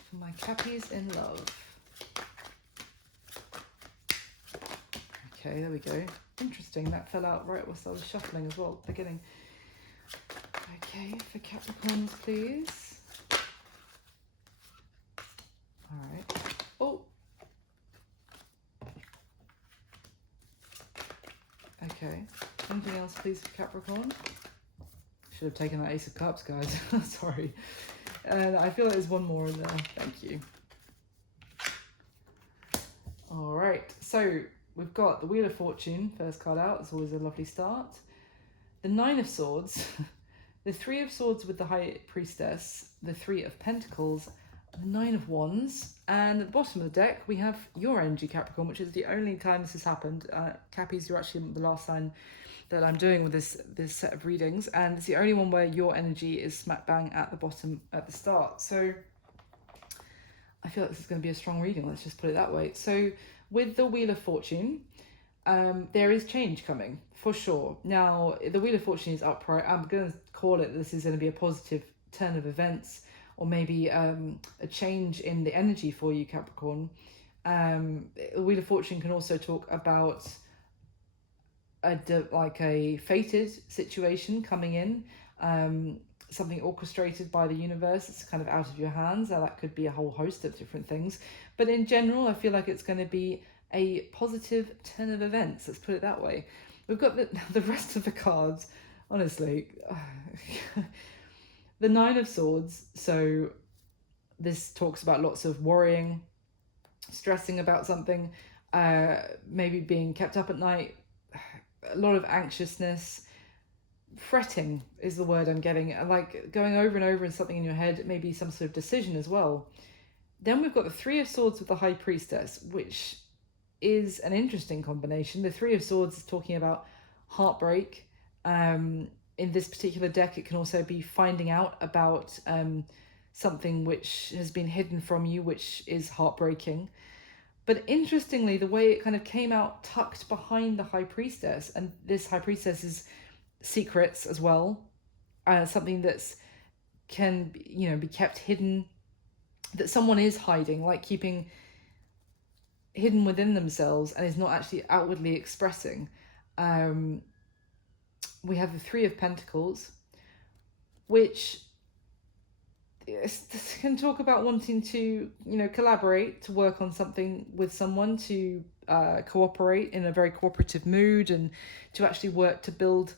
for my Cappies in love. Okay, there we go. Interesting, that fell out right whilst I was shuffling as well at the beginning. Okay, for Capricorns, please. Alright. Oh! Okay. Anything else, please, for Capricorn? Should have taken that Ace of Cups, guys. Sorry. And I feel like there's one more in there. Thank you. Alright, so we've got the Wheel of Fortune, first card out. It's always a lovely start. The Nine of Swords. The Three of Swords with the High Priestess. The Three of Pentacles. The Nine of Wands, and at the bottom of the deck we have your energy, Capricorn, which is the only time this has happened. Cappies, you're actually the last sign that I'm doing with this set of readings, and it's the only one where your energy is smack bang at the bottom at the start. So I feel like this is going to be a strong reading, let's just put it that way. So with the Wheel of Fortune, there is change coming for sure. Now the Wheel of Fortune is upright. I'm going to call it, this is going to be a positive turn of events, or maybe a change in the energy for you, Capricorn. The Wheel of Fortune can also talk about like a fated situation coming in, something orchestrated by the universe. It's kind of out of your hands. Now that could be a whole host of different things, but in general I feel like it's going to be a positive turn of events, let's put it that way. We've got the rest of the cards, honestly. The Nine of Swords, so this talks about lots of worrying, stressing about something, maybe being kept up at night, a lot of anxiousness. Fretting is the word I'm getting, like going over and over in something in your head, maybe some sort of decision as well. Then we've got the Three of Swords with the High Priestess, which is an interesting combination. The Three of Swords is talking about heartbreak. In this particular deck, it can also be finding out about something which has been hidden from you, which is heartbreaking. But interestingly, the way it kind of came out tucked behind the High Priestess, and this High Priestess is secrets as well, something that's can be kept hidden, that someone is hiding, like keeping hidden within themselves and is not actually outwardly expressing. We have the Three of Pentacles, which can talk about wanting to collaborate, to work on something with someone, to cooperate in a very cooperative mood, and to actually work to build,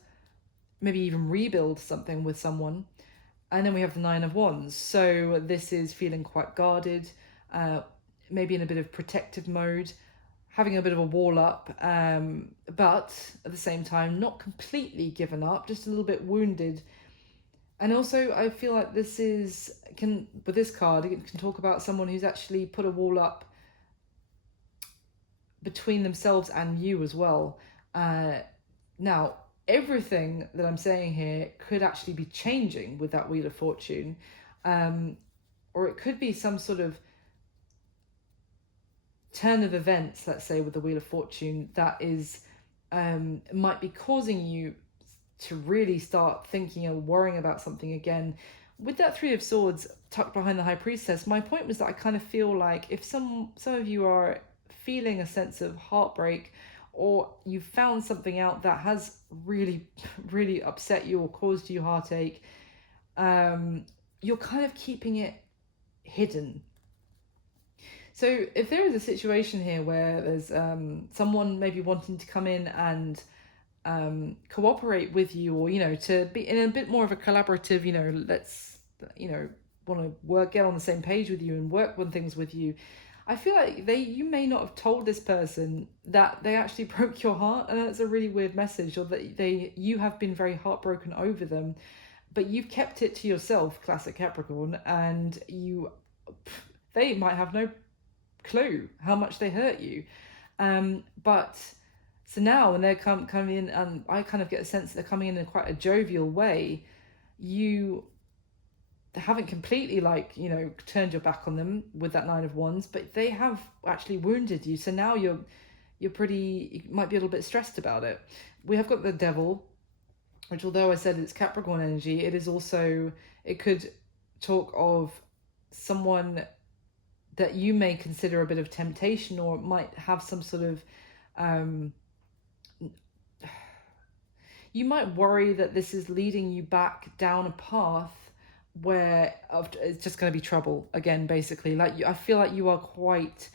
maybe even rebuild something with someone. And then we have the Nine of Wands, so this is feeling quite guarded, maybe in a bit of protective mode, having a bit of a wall up, but at the same time not completely given up, just a little bit wounded. And also I feel like with this card, it can talk about someone who's actually put a wall up between themselves and you as well. Now, everything that I'm saying here could actually be changing with that Wheel of Fortune, or it could be some sort of turn of events, let's say, with the Wheel of Fortune that is might be causing you to really start thinking or worrying about something again. With that Three of Swords tucked behind the High Priestess, my point was that I kind of feel like if some of you are feeling a sense of heartbreak, or you found something out that has really, really upset you or caused you heartache, you're kind of keeping it hidden. So if there is a situation here where there's someone maybe wanting to come in and cooperate with you, or to be in a bit more of a collaborative, let's want to get on the same page with you and work on things with you, I feel like you may not have told this person that they actually broke your heart, and that's a really weird message, or that you have been very heartbroken over them, but you've kept it to yourself, classic Capricorn, and they might have no clue how much they hurt you. But so now when they're coming in, and I kind of get a sense that they're coming in quite a jovial way, you haven't completely turned your back on them with that Nine of Wands, but they have actually wounded you. So now you might be a little bit stressed about it. We have got the Devil, which, although I said it's Capricorn energy, it could talk of someone that you may consider a bit of temptation, or might have some sort of you might worry that this is leading you back down a path where it's just going to be trouble again, basically. I feel like you are quite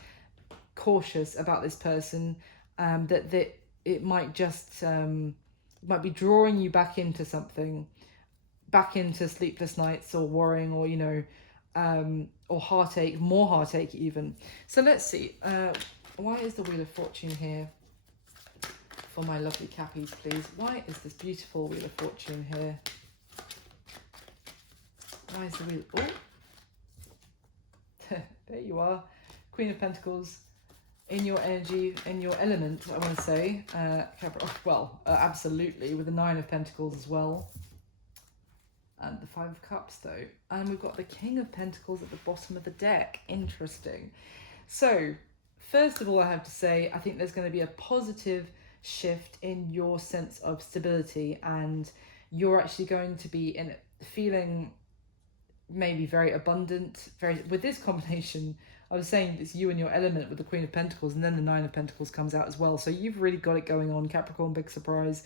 cautious about this person, that it might just might be drawing you back into something, back into sleepless nights, or worrying, or or heartache, more heartache even. So let's see, why is the Wheel of Fortune here for my lovely Cappies, please? Why is this beautiful Wheel of Fortune here? Why is the Wheel? Oh, there you are, Queen of Pentacles, in your energy, in your element, I want to say. Absolutely, with the Nine of Pentacles as well. And the Five of Cups, though. And we've got the King of Pentacles at the bottom of the deck. Interesting. So, first of all, I have to say, I think there's going to be a positive shift in your sense of stability, and you're actually going to be feeling maybe very abundant, very, with this combination, I was saying it's you and your element with the Queen of Pentacles, and then the Nine of Pentacles comes out as well. So you've really got it going on, Capricorn, big surprise.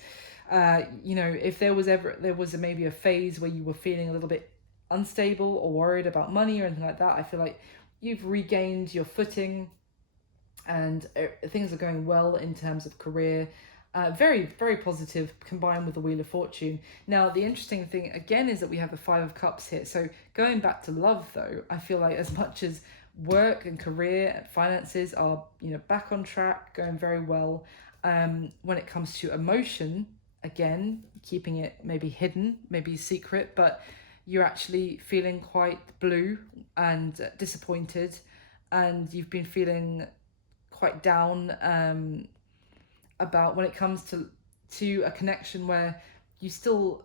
You know, if there was maybe a phase where you were feeling a little bit unstable or worried about money or anything like that, I feel like you've regained your footing, and things are going well in terms of career. Very, very positive, combined with the Wheel of Fortune. Now, the interesting thing again is that we have the Five of Cups here. So going back to love, though, I feel like as much as work and career and finances are, you know, back on track, going very well, when it comes to emotion, again, keeping it maybe hidden, maybe secret, but you're actually feeling quite blue and disappointed, and you've been feeling quite down about when it comes to a connection where you still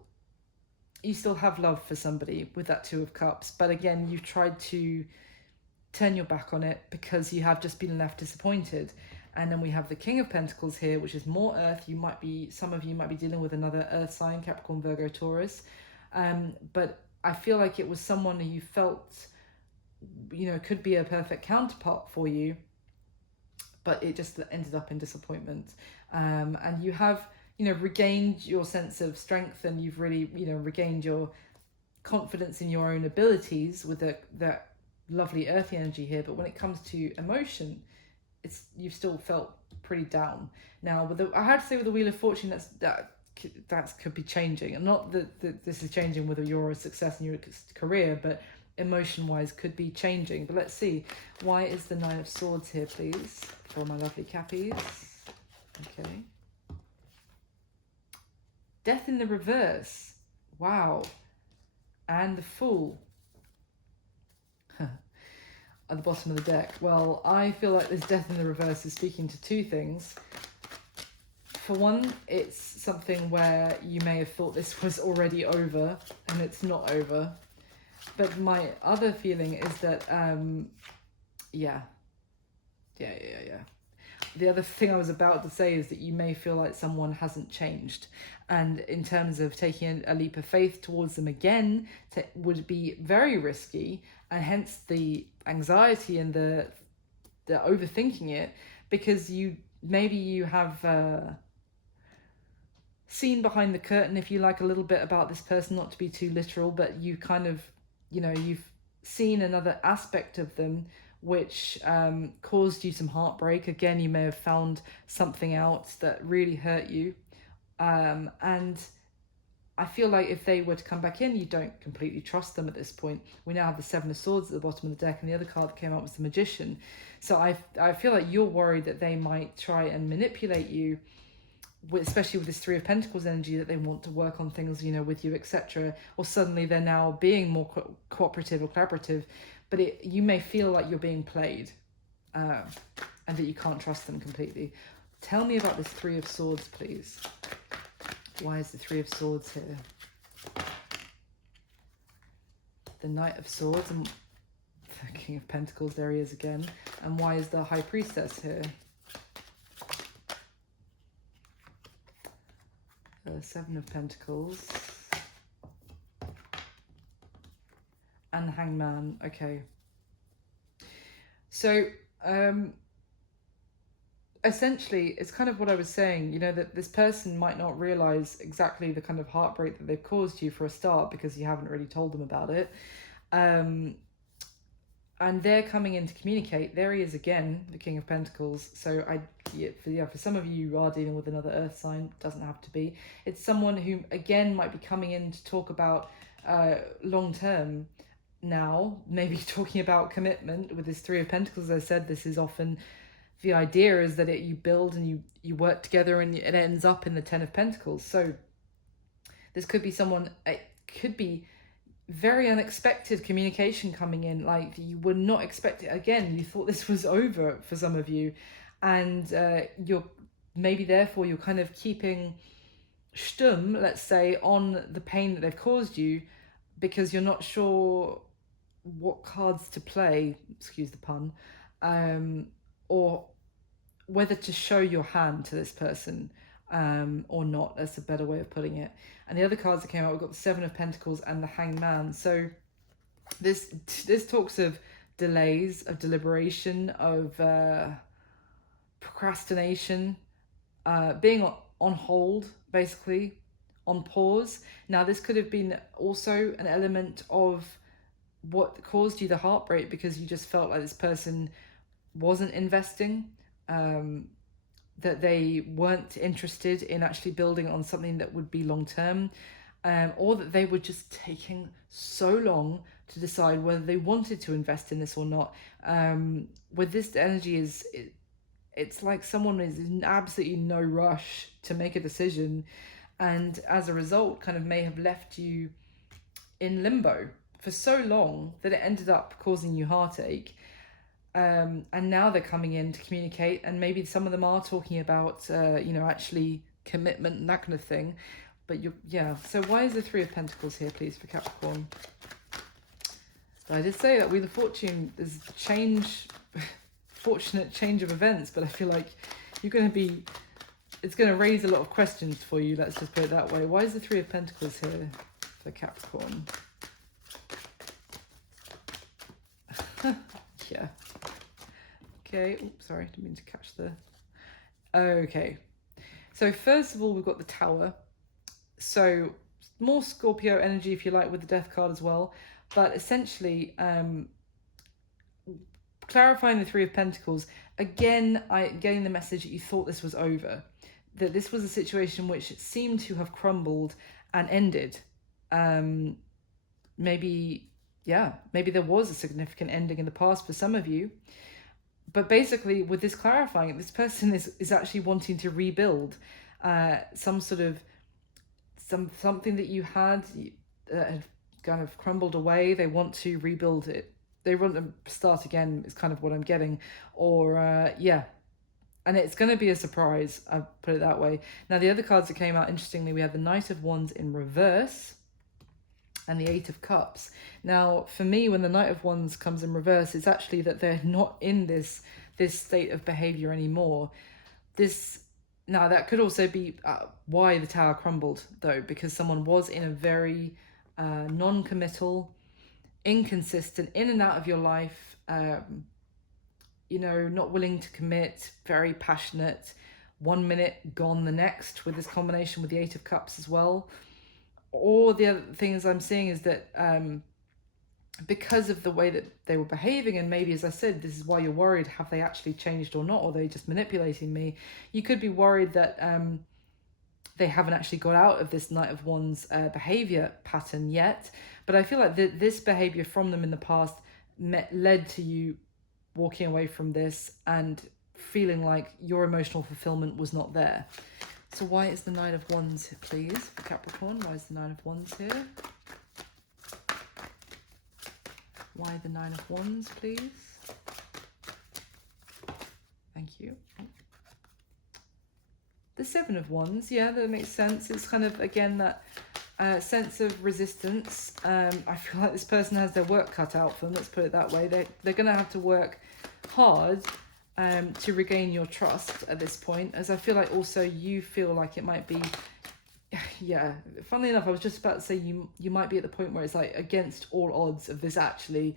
have love for somebody with that Two of Cups, but again, you've tried to turn your back on it because you have just been left disappointed. And then we have the King of Pentacles here, which is more earth. Some of you might be dealing with another earth sign, Capricorn, Virgo, Taurus, but I feel like it was someone who you felt, you know, could be a perfect counterpart for you, but it just ended up in disappointment. And you have, you know, regained your sense of strength, and you've really, you know, regained your confidence in your own abilities with that lovely earthy energy here. But when it comes to emotion, you've still felt pretty down. Now, I had to say with the Wheel of Fortune, that could be changing, and not that this is changing whether you're a success in your career, but emotion-wise could be changing. But let's see, why is the Nine of Swords here, please, for my lovely Cappies? Okay. Death in the reverse. Wow. And the Fool. At the bottom of the deck. Well, I feel like this Death in the reverse is speaking to two things. For one, it's something where you may have thought this was already over, and it's not over. But my other feeling is that, yeah. The other thing I was about to say is that you may feel like someone hasn't changed. And in terms of taking a leap of faith towards them again, would be very risky, and hence the anxiety and the overthinking it, because you have seen behind the curtain, if you like, a little bit about this person, not to be too literal, but you kind of, you know, you've seen another aspect of them which caused you some heartbreak. Again, you may have found something out that really hurt you, and I feel like if they were to come back in, you don't completely trust them at this point. We now have the Seven of Swords at the bottom of the deck, and the other card that came out was the Magician. So I feel like you're worried that they might try and manipulate you, especially with this Three of Pentacles energy, that they want to work on things, you know, with you, etc. Or suddenly they're now being more cooperative or collaborative, but you may feel like you're being played, and that you can't trust them completely. Tell me about this Three of Swords, please. Why is the Three of Swords here? The Knight of Swords and the King of Pentacles, there he is again. And why is the High Priestess here? The Seven of Pentacles. And the Hangman. Okay. So, essentially, it's kind of what I was saying, you know, that this person might not realize exactly the kind of heartbreak that they've caused you for a start, because you haven't really told them about it. And they're coming in to communicate. There he is again, the King of Pentacles. So for some of you are dealing with another earth sign. Doesn't have to be. It's someone who, again, might be coming in to talk about long term now, maybe talking about commitment. With this Three of Pentacles, as I said, this is often the idea is that you build and you work together, and it ends up in the Ten of Pentacles. So this could be someone, it could be very unexpected communication coming in, like you were not expecting. Again, you thought this was over for some of you, and you're maybe therefore you're kind of keeping stum, let's say, on the pain that they've caused you, because you're not sure what cards to play, excuse the pun, or whether to show your hand to this person or not. That's a better way of putting it. And the other cards that came out, we've got the Seven of Pentacles and the Hangman. So This talks of delays, of deliberation, of procrastination, being on hold, basically, on pause. Now, this could have been also an element of what caused you the heartbreak, because you just felt like this person wasn't investing, that they weren't interested in actually building on something that would be long term, or that they were just taking so long to decide whether they wanted to invest in this or not. With this energy it's like someone is in absolutely no rush to make a decision, and as a result kind of may have left you in limbo for so long that it ended up causing you heartache. And now they're coming in to communicate, and maybe some of them are talking about actually commitment and that kind of thing. But so why is the Three of Pentacles here, please, for Capricorn? I did say that Wheel of Fortune is change, fortunate change of events, but I feel like it's going to raise a lot of questions for you, let's just put it that way. Why is the Three of Pentacles here for Capricorn? Yeah. Okay, oops, sorry, didn't mean to catch the... Okay, so first of all, we've got the Tower. So more Scorpio energy, if you like, with the Death card as well. But essentially, clarifying the Three of Pentacles, again, getting the message that you thought this was over. That this was a situation which seemed to have crumbled and ended. Maybe there was a significant ending in the past for some of you. But basically, with this clarifying, this person is actually wanting to rebuild something that you had kind of crumbled away. They want to rebuild it. They want to start again, is kind of what I'm getting. Or, and it's going to be a surprise, I'll put it that way. Now, the other cards that came out, interestingly, we have the Knight of Wands in reverse and the Eight of Cups. Now, for me, when the Knight of Wands comes in reverse, it's actually that they're not in this state of behavior anymore. Now, that could also be why the Tower crumbled, though, because someone was in a very non-committal, inconsistent, in and out of your life, not willing to commit, very passionate, 1 minute gone the next, with this combination with the Eight of Cups as well. Or the other things I'm seeing is that because of the way that they were behaving, and maybe, as I said, this is why you're worried, have they actually changed or not, or are they just manipulating me? You could be worried that they haven't actually got out of this Knight of Wands behavior pattern yet. But I feel like this behavior from them in the past led to you walking away from this and feeling like your emotional fulfillment was not there. So why is the Nine of Wands, please, for Capricorn? Why is the Nine of Wands here? Why the Nine of Wands, please? Thank you. The Seven of Wands, yeah, that makes sense. It's kind of, again, that sense of resistance. I feel like this person has their work cut out for them, let's put it that way. They're going to have to work hard to regain your trust at this point, as I feel like also you feel like it might be, funnily enough, I was just about to say you might be at the point where it's like against all odds of this actually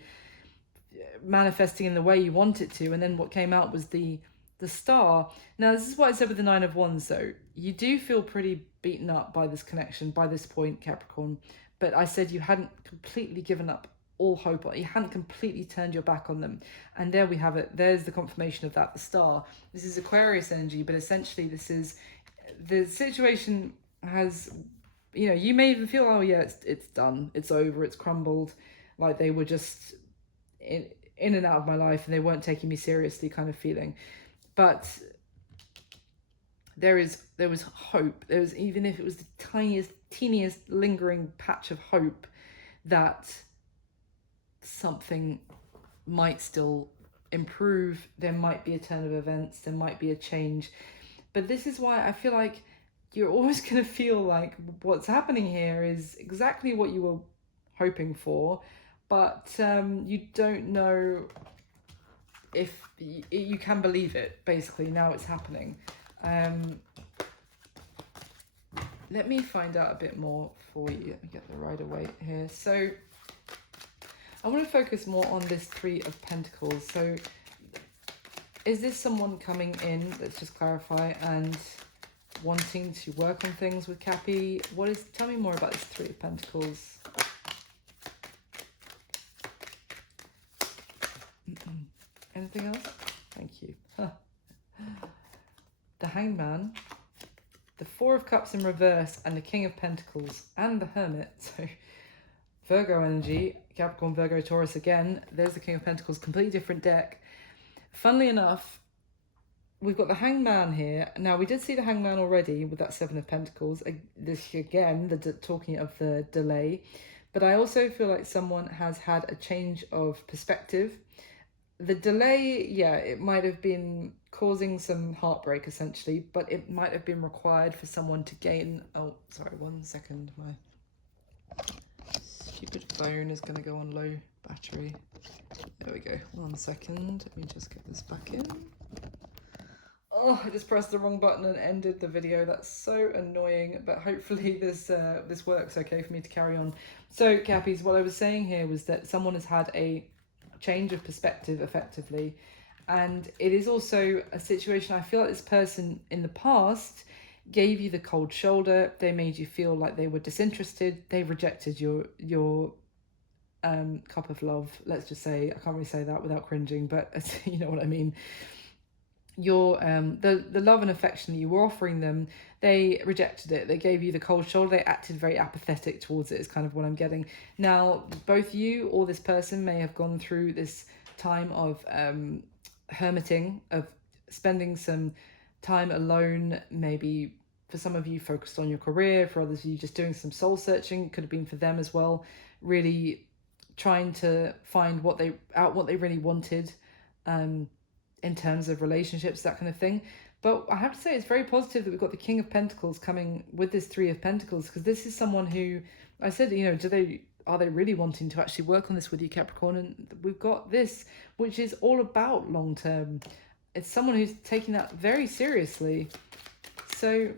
manifesting in the way you want it to, and then what came out was the Star. Now, this is what I said with the Nine of Wands, though. You do feel pretty beaten up by this connection, by this point, Capricorn, but I said you hadn't completely given up all hope, you hadn't completely turned your back on them. And there we have it. There's the confirmation of that, the Star. This is Aquarius energy, but essentially this is the situation has, you may even feel, oh yeah, it's done, it's over, it's crumbled, like they were just in and out of my life and they weren't taking me seriously kind of feeling. But there was hope. There was, even if it was the teeniest lingering patch of hope, that something might still improve. There might be a turn of events. There might be a change. But this is why I feel like you're always going to feel like what's happening here is exactly what you were hoping for, but you don't know if you can believe it. Basically, now it's happening. Let me find out a bit more for you. Let me get the Rider-Waite here. So I want to focus more on this Three of Pentacles. So is this someone coming in, let's just clarify, and wanting to work on things with Cappy? Tell me more about this Three of Pentacles. Anything else? Thank you. The Hangman, the Four of Cups in reverse, and the King of Pentacles, and the Hermit. So Virgo energy, Capricorn, Virgo, Taurus again. There's the King of Pentacles, completely different deck. Funnily enough, we've got the Hangman here. Now, we did see the Hangman already with that Seven of Pentacles. This again, talking of the delay. But I also feel like someone has had a change of perspective. The delay, yeah, it might have been causing some heartbreak, essentially. But it might have been required for someone to gain... Oh, sorry, 1 second. My stupid phone is going to go on low battery. There we go. 1 second. Let me just get this back in. Oh, I just pressed the wrong button and ended the video. That's so annoying, but hopefully this works okay for me to carry on. So, Cappies, what I was saying here was that someone has had a change of perspective, effectively, and it is also a situation. I feel like this person in the past gave you the cold shoulder. They made you feel like they were disinterested. They rejected your cup of love. Let's just say, I can't really say that without cringing, but you know what I mean. Your the love and affection that you were offering them, they rejected it. They gave you the cold shoulder. They acted very apathetic towards it, is kind of what I'm getting. Now, both you or this person may have gone through this time of hermiting, of spending some time alone, maybe for some of you focused on your career, for others of you just doing some soul searching. It could have been for them as well, really trying to find what they really wanted in terms of relationships, that kind of thing. But I have to say, it's very positive that we've got the King of Pentacles coming with this Three of Pentacles, because this is someone who, I said, you know, are they really wanting to actually work on this with you, Capricorn? And we've got this, which is all about long term. It's someone who's taking that very seriously. So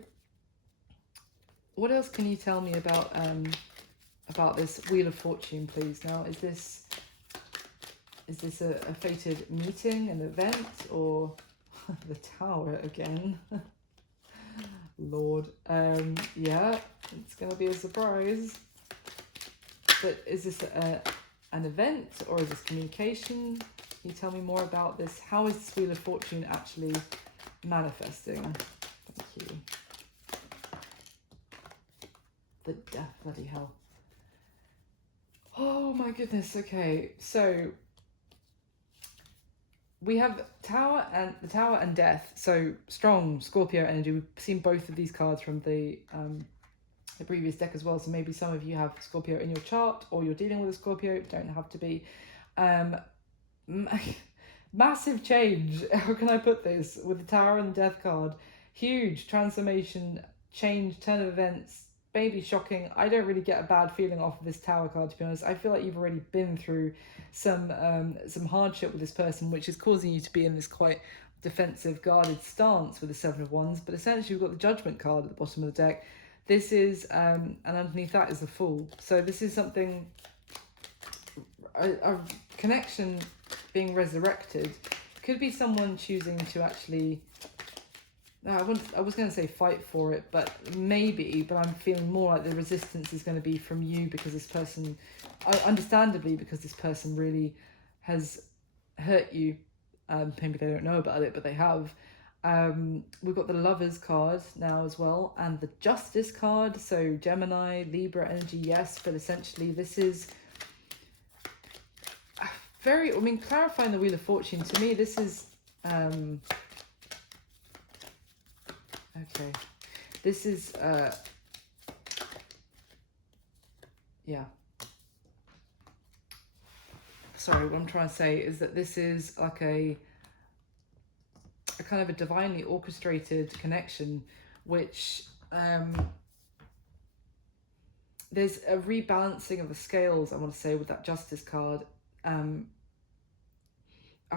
what else can you tell me about this Wheel of Fortune, please? Now, is this a fated meeting, an event, or the Tower again? Lord. Yeah, it's going to be a surprise. But is this an event, or is this communication? Can you tell me more about this? How is this Wheel of Fortune actually manifesting? Thank you. The death, bloody hell. Oh my goodness, okay. So we have the Tower and Death. So strong Scorpio energy. We've seen both of these cards from the previous deck as well. So maybe some of you have Scorpio in your chart, or you're dealing with a Scorpio. It don't have to be. Massive change. How can I put this? With the Tower and the Death card, huge transformation, change, turn of events. Maybe shocking. I don't really get a bad feeling off of this Tower card, to be honest. I feel like you've already been through some hardship with this person, which is causing you to be in this quite defensive, guarded stance with the Seven of Wands. But essentially, we've got the Judgment card at the bottom of the deck. This is, and underneath that is the Fool. So this is something, a connection being resurrected. Could be someone choosing to actually... I was going to say fight for it, but maybe, but I'm feeling more like the resistance is going to be from you, because this person, understandably, because this person really has hurt you. Maybe they don't know about it, but they have. We've got the Lovers card now as well, and the Justice card. So Gemini, Libra energy, yes, but essentially this is very, I mean, clarifying the Wheel of Fortune, to me, this is... Okay, this is, yeah. Sorry, what I'm trying to say is that this is like a kind of a divinely orchestrated connection, which there's a rebalancing of the scales, I want to say, with that Justice card. I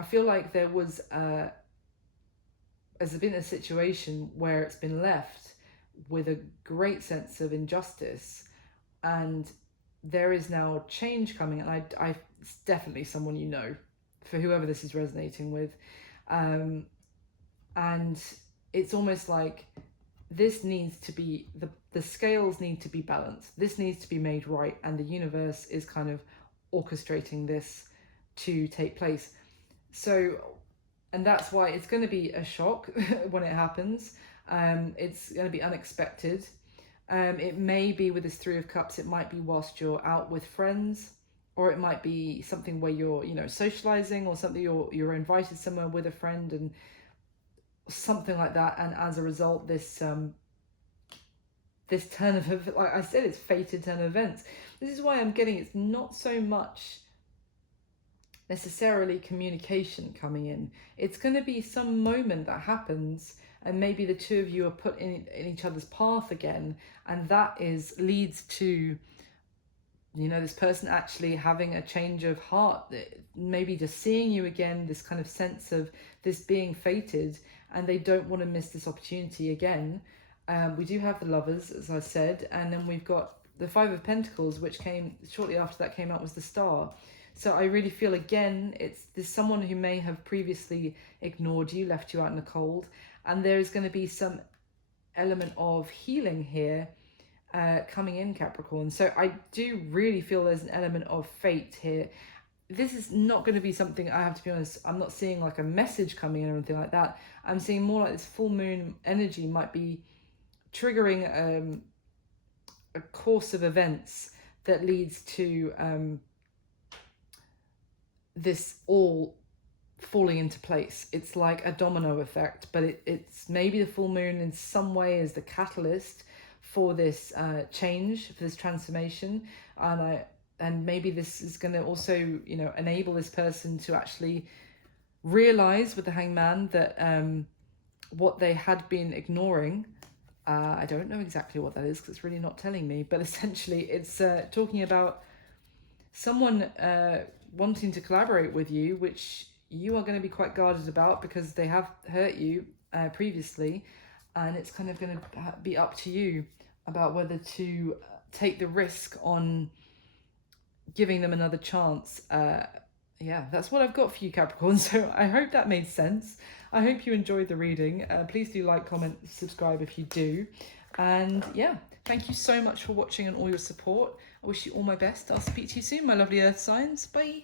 feel like there was has been a situation where it's been left with a great sense of injustice, and there is now change coming, and it's definitely someone you know, for whoever this is resonating with. And it's almost like this needs to be, the scales need to be balanced. This needs to be made right, and the universe is kind of orchestrating this to take place. So, and that's why it's going to be a shock when it happens. It's going to be unexpected. It may be with this Three of Cups, it might be whilst you're out with friends, or it might be something where you're, you know, socializing, or something you're invited somewhere with a friend and something like that. And as a result, this this turn of, like I said, it's fated turn of events. This is why I'm getting, it's not so much necessarily communication coming in. It's going to be some moment that happens, and maybe the two of you are put in each other's path again, and that leads to, you know, this person actually having a change of heart, maybe just seeing you again, this kind of sense of this being fated, and they don't want to miss this opportunity again. We do have the Lovers, as I said, and then we've got the Five of Pentacles, which came shortly after that came out, was the Star. So I really feel, again, there's someone who may have previously ignored you, left you out in the cold, and there's going to be some element of healing here coming in, Capricorn. So I do really feel there's an element of fate here. This is not going to be something, I have to be honest, I'm not seeing like a message coming in or anything like that. I'm seeing more like this full moon energy might be triggering a course of events that leads to this all falling into place. It's like a domino effect, but it's maybe the full moon in some way is the catalyst for this change, for this transformation, and maybe this is going to also, you know, enable this person to actually realize with the Hangman that what they had been ignoring, I don't know exactly what that is because it's really not telling me, but essentially it's talking about someone wanting to collaborate with you, which you are going to be quite guarded about because they have hurt you previously, and it's kind of going to be up to you about whether to take the risk on giving them another chance. Yeah, that's what I've got for you, Capricorn. So I hope that made sense. I hope you enjoyed the reading. Please do like, comment, subscribe if you do. And yeah, thank you so much for watching and all your support. I wish you all my best. I'll speak to you soon, my lovely earth signs. Bye.